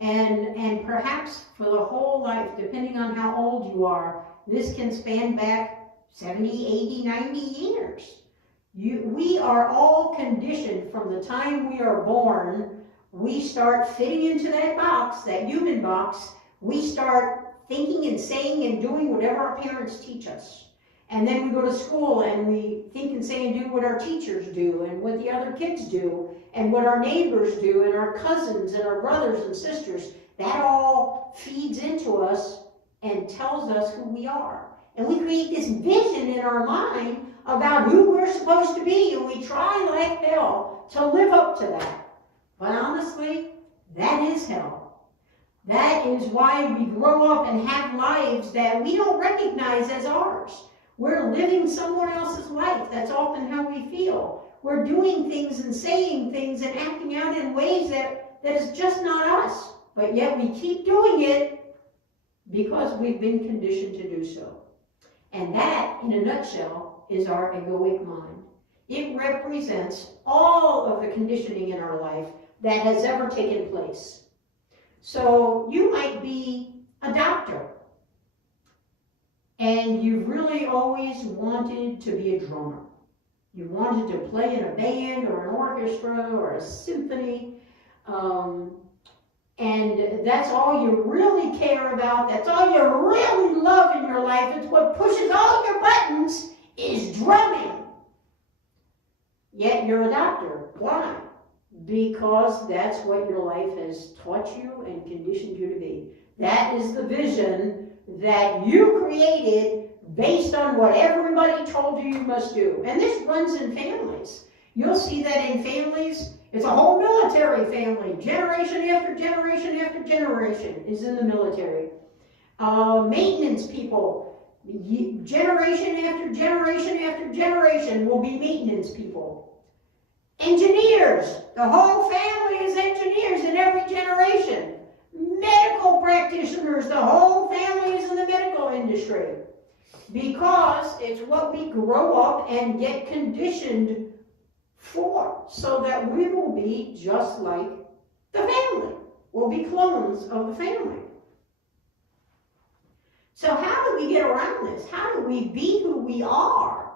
and perhaps for the whole life, depending on how old you are. This can span back 70, 80, 90 years. We are all conditioned from the time we are born. We start fitting into that box, that human box. We start thinking and saying and doing whatever our parents teach us. And then we go to school and we think and say and do what our teachers do and what the other kids do and what our neighbors do and our cousins and our brothers and sisters. That all feeds into us and tells us who we are. And we create this vision in our mind about who we're supposed to be, and we try like hell to live up to that. But honestly, that is hell. That is why we grow up and have lives that we don't recognize as ours. We're living someone else's life. That's often how we feel. We're doing things and saying things and acting out in ways that is just not us. But yet we keep doing it because we've been conditioned to do so. And that, in a nutshell, is our egoic mind. It represents all of the conditioning in our life that has ever taken place. So you might be a doctor, and you've really always wanted to be a drummer. You wanted to play in a band or an orchestra or a symphony, and that's all you really care about. That's all you really love in your life. It's what pushes all your buttons is drumming. Yet you're a doctor. Why? Because that's what your life has taught you and conditioned you to be. That is the vision that you created based on what everybody told you you must do. And this runs in families. You'll see that in families. It's a whole military family. Generation after generation after generation is in the military. Maintenance people, generation after generation after generation will be maintenance people. Engineers, the whole family is engineers in every generation. Medical practitioners, the whole family is in the medical industry. Because it's what we grow up and get conditioned for, so that we will be just like the family. We'll be clones of the family. So how do we get around this? How do we be who we are?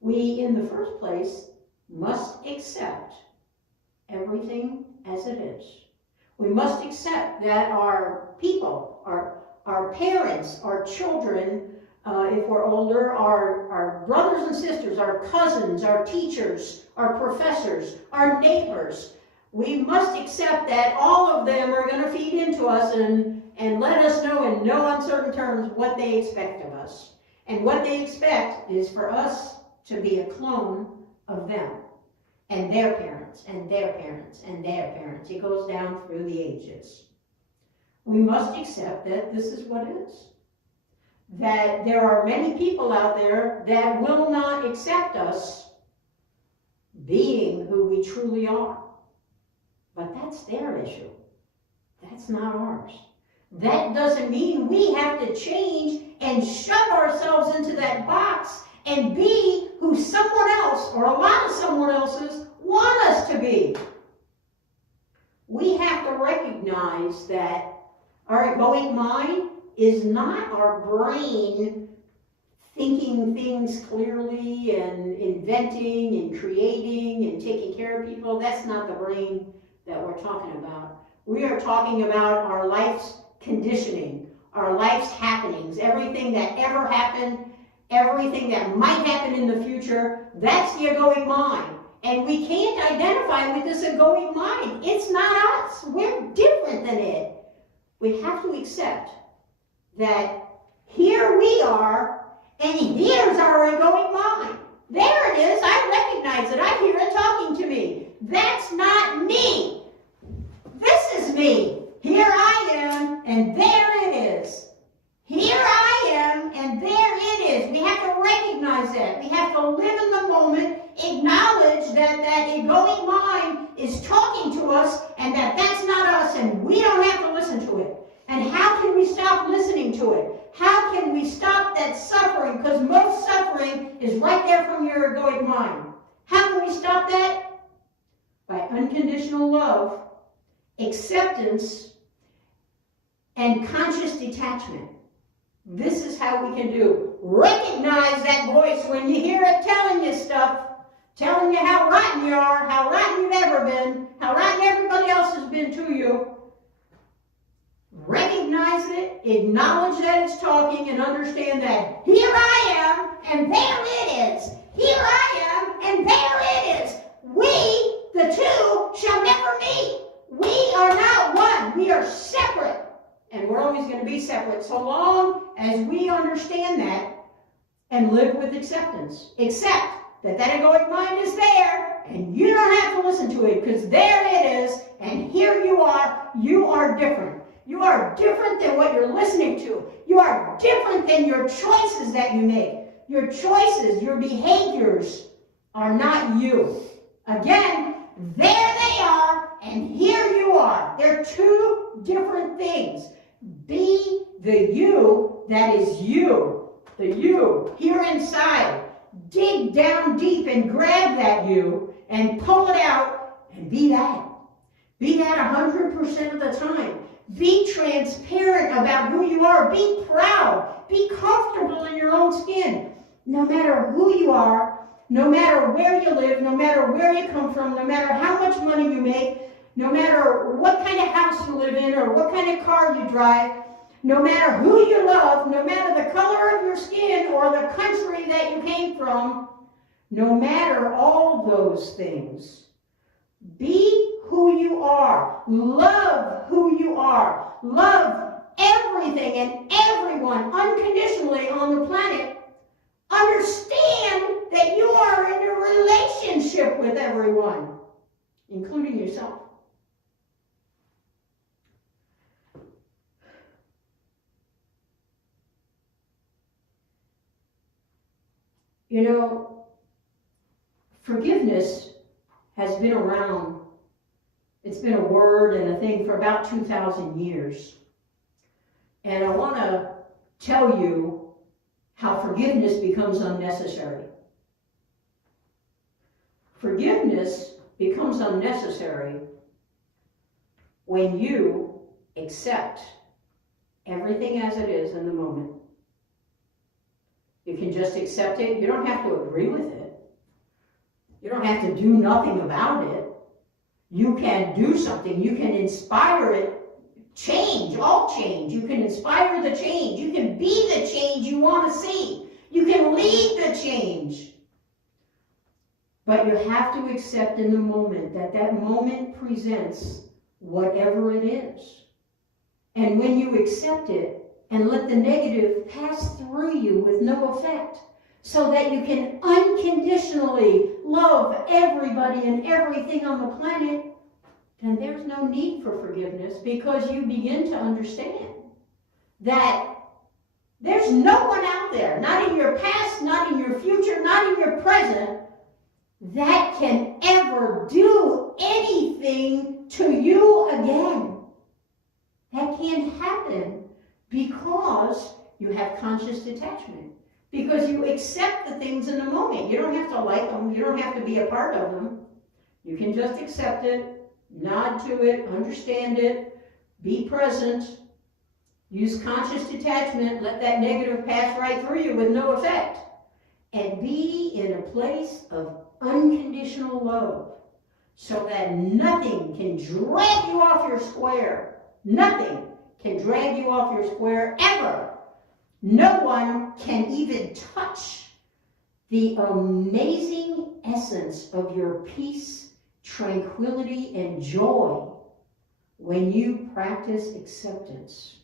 We, in the first place, must accept everything as it is. We must accept that our people, our parents, our children, if we're older, our brothers and sisters, our cousins, our teachers, our professors, our neighbors, we must accept that all of them are going to feed into us and let us know in no uncertain terms what they expect of us. And what they expect is for us to be a clone of them, and their parents, and their parents, and their parents. It goes down through the ages. We must accept that this is what it is. That there are many people out there that will not accept us being who we truly are. But that's their issue. That's not ours. That doesn't mean we have to change and shove ourselves into that box and be who someone else or a lot of someone else's want us to be. We have to recognize that our egoic mind is not our brain thinking things clearly and inventing and creating and taking care of people. That's not the brain that we're talking about. We are talking about our life's conditioning, our life's happenings, everything that ever happened, everything that might happen in the future. That's the egoic mind. And we can't identify with this egoic mind. It's not us. We're different than it. We have to accept that here we are, and here's our egoic mind. There it is. I recognize it. I hear it talking to me. That's not me. This is me. Here I am, and there it is. Here I am, and there it is. We have to recognize that. We have to live in the moment, acknowledge that that egoic mind is talking to us, and that that's not us, and we don't have to listen to it. And how can we stop listening to it? How can we stop that suffering? Because most suffering is right there from your egoic mind. How can we stop that? By unconditional love, acceptance, and conscious detachment. This is how we can do. Recognize that voice when you hear it telling you stuff, telling you how rotten you are, how rotten you've ever been, how rotten everybody else has been to you. Recognize it, acknowledge that it's talking, and understand that here I am, and there it is. Here I am, and there it is. We, the two, shall never meet. We are not one. We are separate. and we're always going to be separate so long as we understand that and live with acceptance. Accept that that egoic mind is there, and you don't have to listen to it, because there it is, and here you are different. You are different than what you're listening to. You are different than your choices that you make. Your choices, your behaviors are not you. Again, there they are, and here you are. They're two different things. Be the you that is you. The you here inside. Dig down deep and grab that you and pull it out and be that. Be that 100% of the time. Be transparent about who you are. Be proud. Be comfortable in your own skin. No matter who you are, no matter where you live, no matter where you come from, no matter how much money you make, no matter what kind of house you live in or what kind of car you drive, no matter who you love, no matter the color of your skin or the country that you came from, no matter all those things, be who you are. Love who you are. Love everything and everyone unconditionally on the planet. Understand that you are in a relationship with everyone, including yourself. You know, forgiveness has been around. It's been a word and a thing for about 2,000 years. And I want to tell you how forgiveness becomes unnecessary. Forgiveness becomes unnecessary when you accept everything as it is in the moment. You can just accept it. You don't have to agree with it. You don't have to do nothing about it. You can do something. You can inspire it. Change, all change. You can inspire the change. You can be the change you want to see. You can lead the change. But you have to accept in the moment that that moment presents whatever it is. And when you accept it and let the negative pass through you with no effect, so that you can unconditionally love everybody and everything on the planet, then there's no need for forgiveness, because you begin to understand that there's no one out there, not in your past, not in your future, not in your present, that can ever do anything to you again. That can't happen because you have conscious detachment. Because you accept the things in the moment. You don't have to like them. You don't have to be a part of them. You can just accept it, nod to it, understand it, be present, use conscious detachment, let that negative pass right through you with no effect, and be in a place of unconditional love so that nothing can drag you off your square. Nothing can drag you off your square ever. No one can even touch the amazing essence of your peace, tranquility, and joy when you practice acceptance.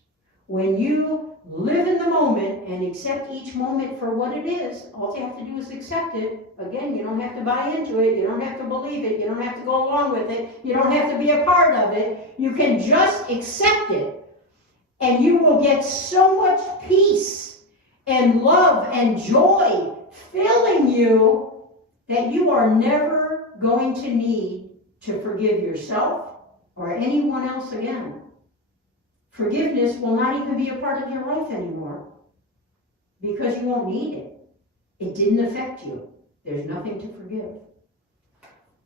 When you live in the moment and accept each moment for what it is, all you have to do is accept it. Again, you don't have to buy into it. You don't have to believe it. You don't have to go along with it. You don't have to be a part of it. You can just accept it. And you will get so much peace and love and joy filling you that you are never going to need to forgive yourself or anyone else again. Forgiveness will not even be a part of your life anymore because you won't need it. It didn't affect you. There's nothing to forgive.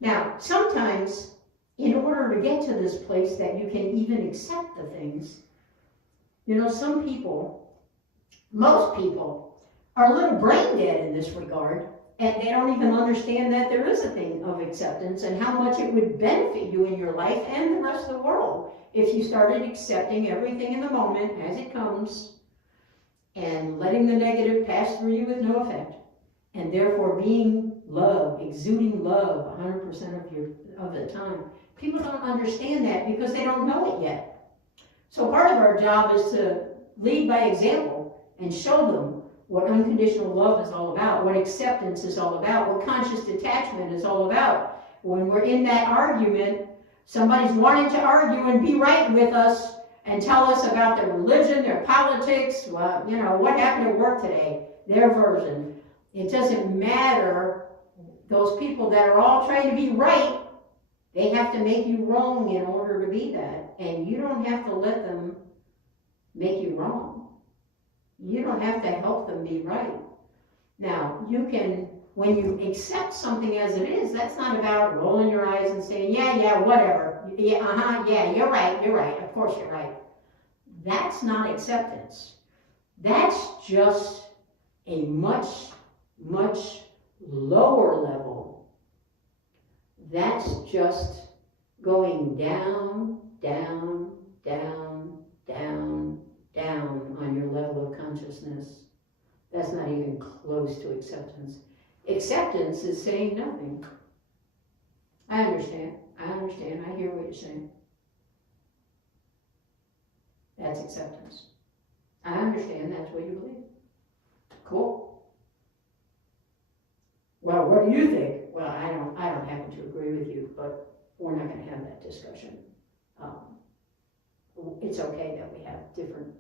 Now, sometimes in order to get to this place that you can even accept the things, you know, some people, most people, are a little brain dead in this regard, and they don't even understand that there is a thing of acceptance and how much it would benefit you in your life and the rest of the world if you started accepting everything in the moment as it comes and letting the negative pass through you with no effect, and therefore being love, exuding love 100% of the time. People don't understand that because they don't know it yet. So part of our job is to lead by example and show them what unconditional love is all about, what acceptance is all about, what conscious detachment is all about. When we're in that argument, somebody's wanting to argue and be right with us and tell us about their religion, their politics, well, you know, what happened at work today, their version. It doesn't matter. Those people that are all trying to be right, they have to make you wrong in order to be that. And you don't have to let them make you wrong. You don't have to help them be right. Now, you can, when you accept something as it is, that's not about rolling your eyes and saying, yeah, whatever. Yeah, yeah, you're right, of course you're right. That's not acceptance. That's just a much, much lower level. That's just going down, down, down, down, down on your level of consciousness. That's not even close to acceptance. Acceptance is saying nothing. I understand, I hear what you're saying. That's acceptance. I understand that's what you believe. Cool. Well, what do you think? Well, I don't happen to agree with you, but we're not going to have that discussion. It's okay that we have different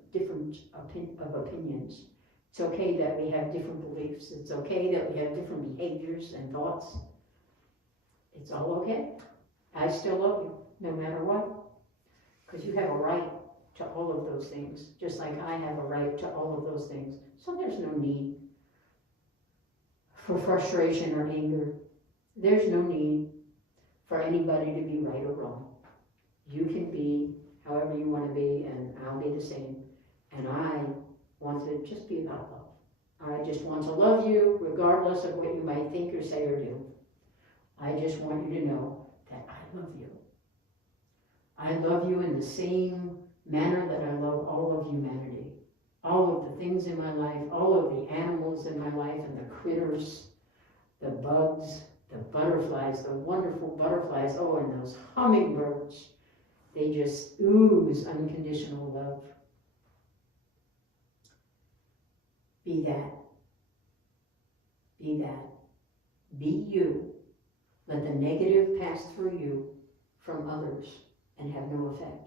opinions. It's okay that we have different beliefs. It's okay that we have different behaviors and thoughts. It's all okay. I still love you, no matter what. Because you have a right to all of those things, just like I have a right to all of those things. So there's no need for frustration or anger. There's no need for anybody to be right or wrong. You can be however you want to be, and I'll be the same. And I want to just be about love. I just want to love you regardless of what you might think or say or do. I just want you to know that I love you. I love you in the same manner that I love all of humanity. All of the things in my life, all of the animals in my life, and the critters, the bugs, the butterflies, the wonderful butterflies, oh, and those hummingbirds. They just ooze unconditional love. Be that. Be that. Be you. Let the negative pass through you from others and have no effect.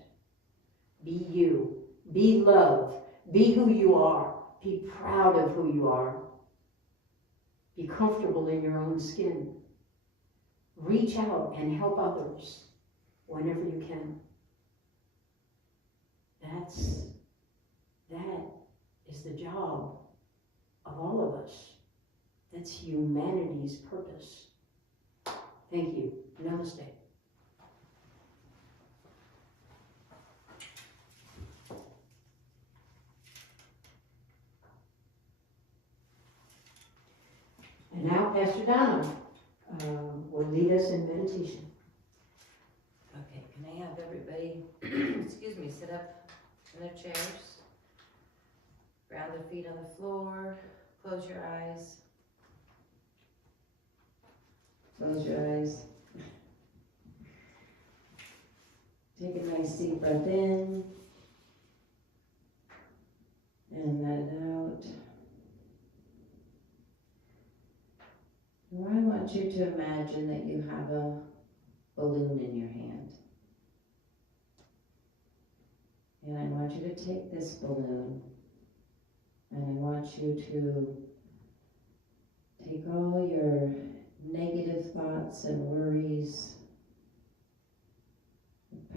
Be you. Be love. Be who you are. Be proud of who you are. Be comfortable in your own skin. Reach out and help others whenever you can. That is the job of all of us. That's humanity's purpose. Thank you. Namaste. And now Pastor Donna will lead us in meditation. Okay, can I have everybody, excuse me, sit up in their chairs, ground their feet on the floor, close your eyes. Close your eyes. Take a nice deep breath in and let it out. Now I want you to imagine that you have a balloon in your hand. And I want you to take this balloon and I want you to take all your negative thoughts and worries.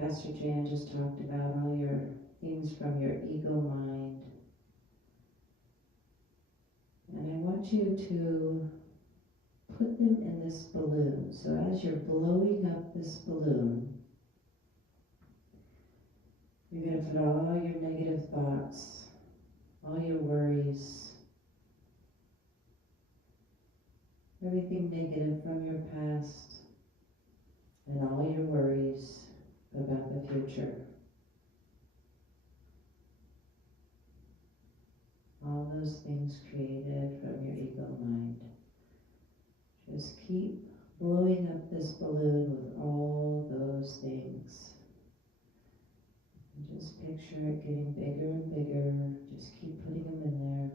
Pastor Jan just talked about all your things from your ego mind. And I want you to put them in this balloon. So as you're blowing up this balloon, you're going to put all your negative thoughts, all your worries, everything negative from your past, and all your worries about the future. All those things created from your ego mind. Just keep blowing up this balloon with all those things. And just picture it getting bigger and bigger. Just keep putting them in there.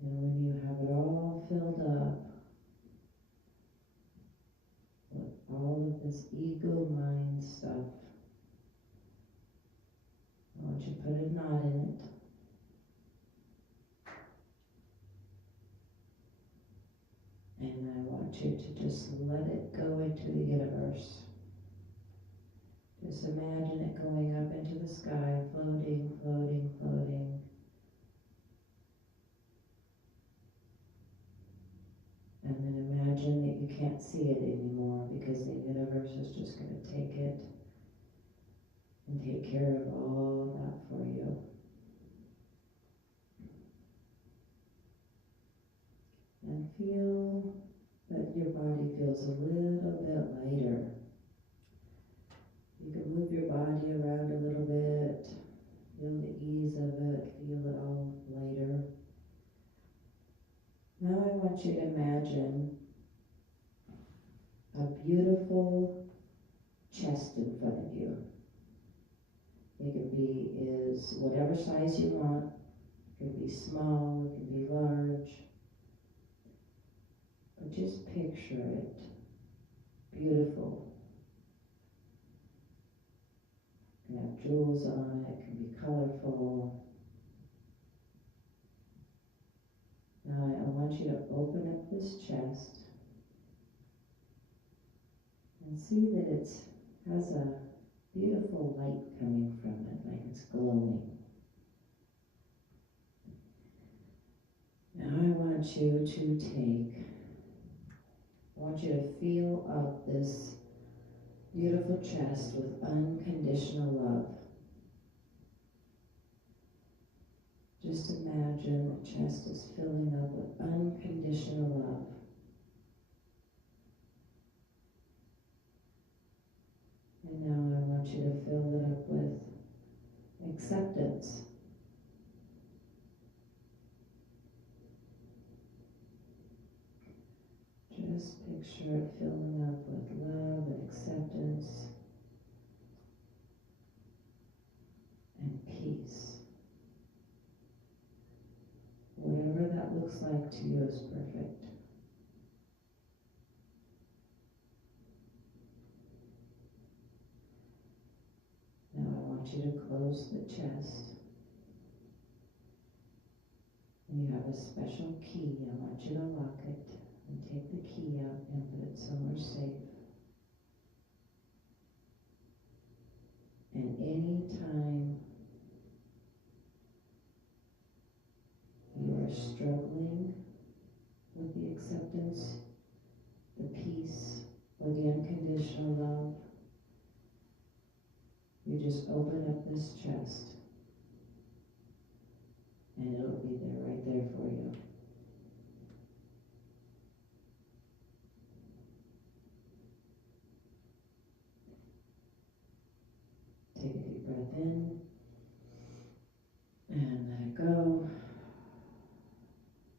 And when you have it all filled up with all of this ego mind stuff, I want you to put a knot in it. And I want you to just let it go into the universe. Just imagine it going up into the sky, floating, floating, floating. And then imagine that you can't see it anymore because the universe is just going to take it and take care of all that for you. And feel that your body feels a little bit lighter. You can move your body around a little bit, feel the ease of it, feel it all lighter. Now I want you to imagine a beautiful chest in front of you. It can be whatever size you want. It can be small, it can be large. But just picture it beautiful. It can have jewels on it, it can be colorful. Now I want you to open up this chest and see that it has a beautiful light coming from it, like it's glowing. Now I want you to feel up this beautiful chest with unconditional love. Just imagine the chest is filling up with unconditional love. And now I want you to fill it up with acceptance. Just picture it filling up with love and acceptance and peace. Whatever that looks like to you is perfect. Now I want you to close the chest. And you have a special key. I want you to lock it and take the key out and put it somewhere safe. And any time you are struggling with the acceptance, the peace, or the unconditional love, you just open up this chest and it'll be there, right there for you. Take a deep breath in and let it go.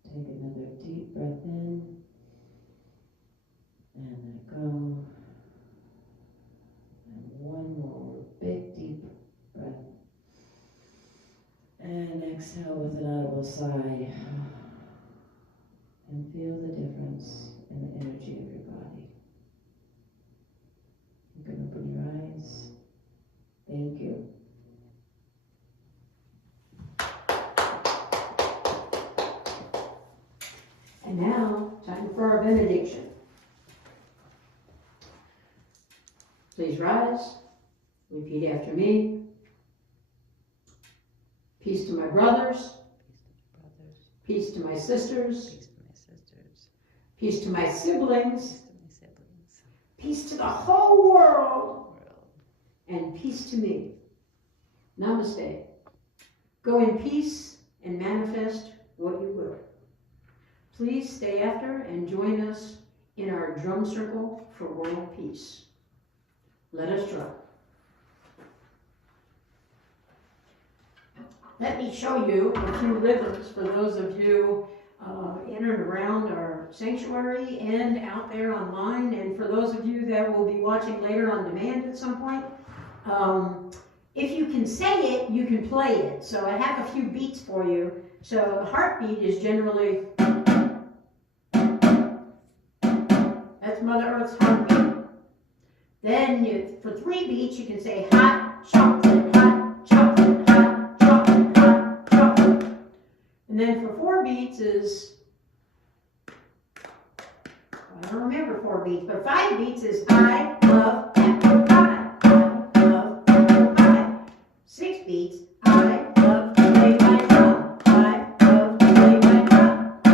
Take another deep breath in and let it go. And one more big deep breath. And exhale with an audible sigh. And feel the difference in the energy of your body. You can open your eyes. Thank you. And now, time for our benediction. Please rise. Repeat after me. Peace to my brothers. Peace to my sisters. Peace to my siblings. Peace to the whole world. And peace to me. Namaste. Go in peace and manifest what you will. Please stay after and join us in our drum circle for world peace. Let us drum. Let me show you a few rhythms for those of you in and around our sanctuary and out there online. And for those of you that will be watching later on demand at some point, if you can say it, you can play it. So I have a few beats for you. So the heartbeat is generally, that's Mother Earth's heartbeat. Then for 3 beats, you can say hot chocolate, hot chocolate, hot chocolate, hot chocolate. And then for 4 beats is, I don't remember 4 beats, but 5 beats is I love apple pie, I love apple pie. 6 beats, I love to play my drum, I love to play my drum, I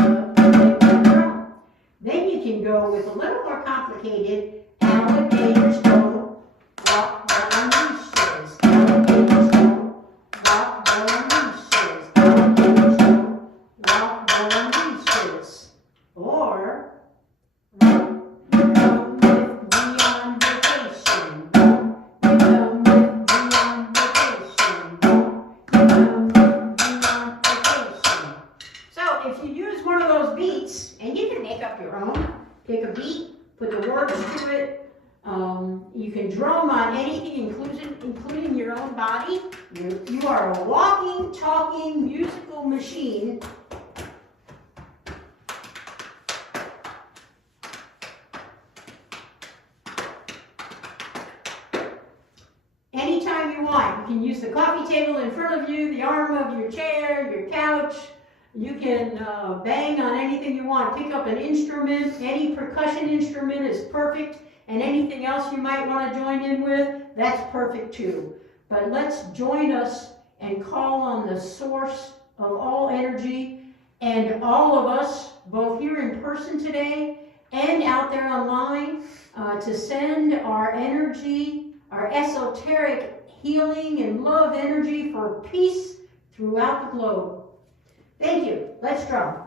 love to play my drum. Then you can go with a little more complicated, alligators go walk on leashes, alligators go walk on leashes, alligators go walk on leashes. Or come with me on vacation, come with me on vacation, come with me on vacation. So if you use one of those beats, and you can make up your own, pick a beat, put the words to it. You can drum on anything, including your own body. You are a walking, talking, musical machine. Anytime you want. You can use the coffee table in front of you, the arm of your chair, your couch. You can bang on anything you want. Pick up an instrument. Any percussion instrument is perfect. And anything else you might want to join in with, that's perfect too. But let's join us and call on the source of all energy and all of us, both here in person today and out there online, to send our energy, our esoteric healing and love energy for peace throughout the globe. Thank you. Let's drum.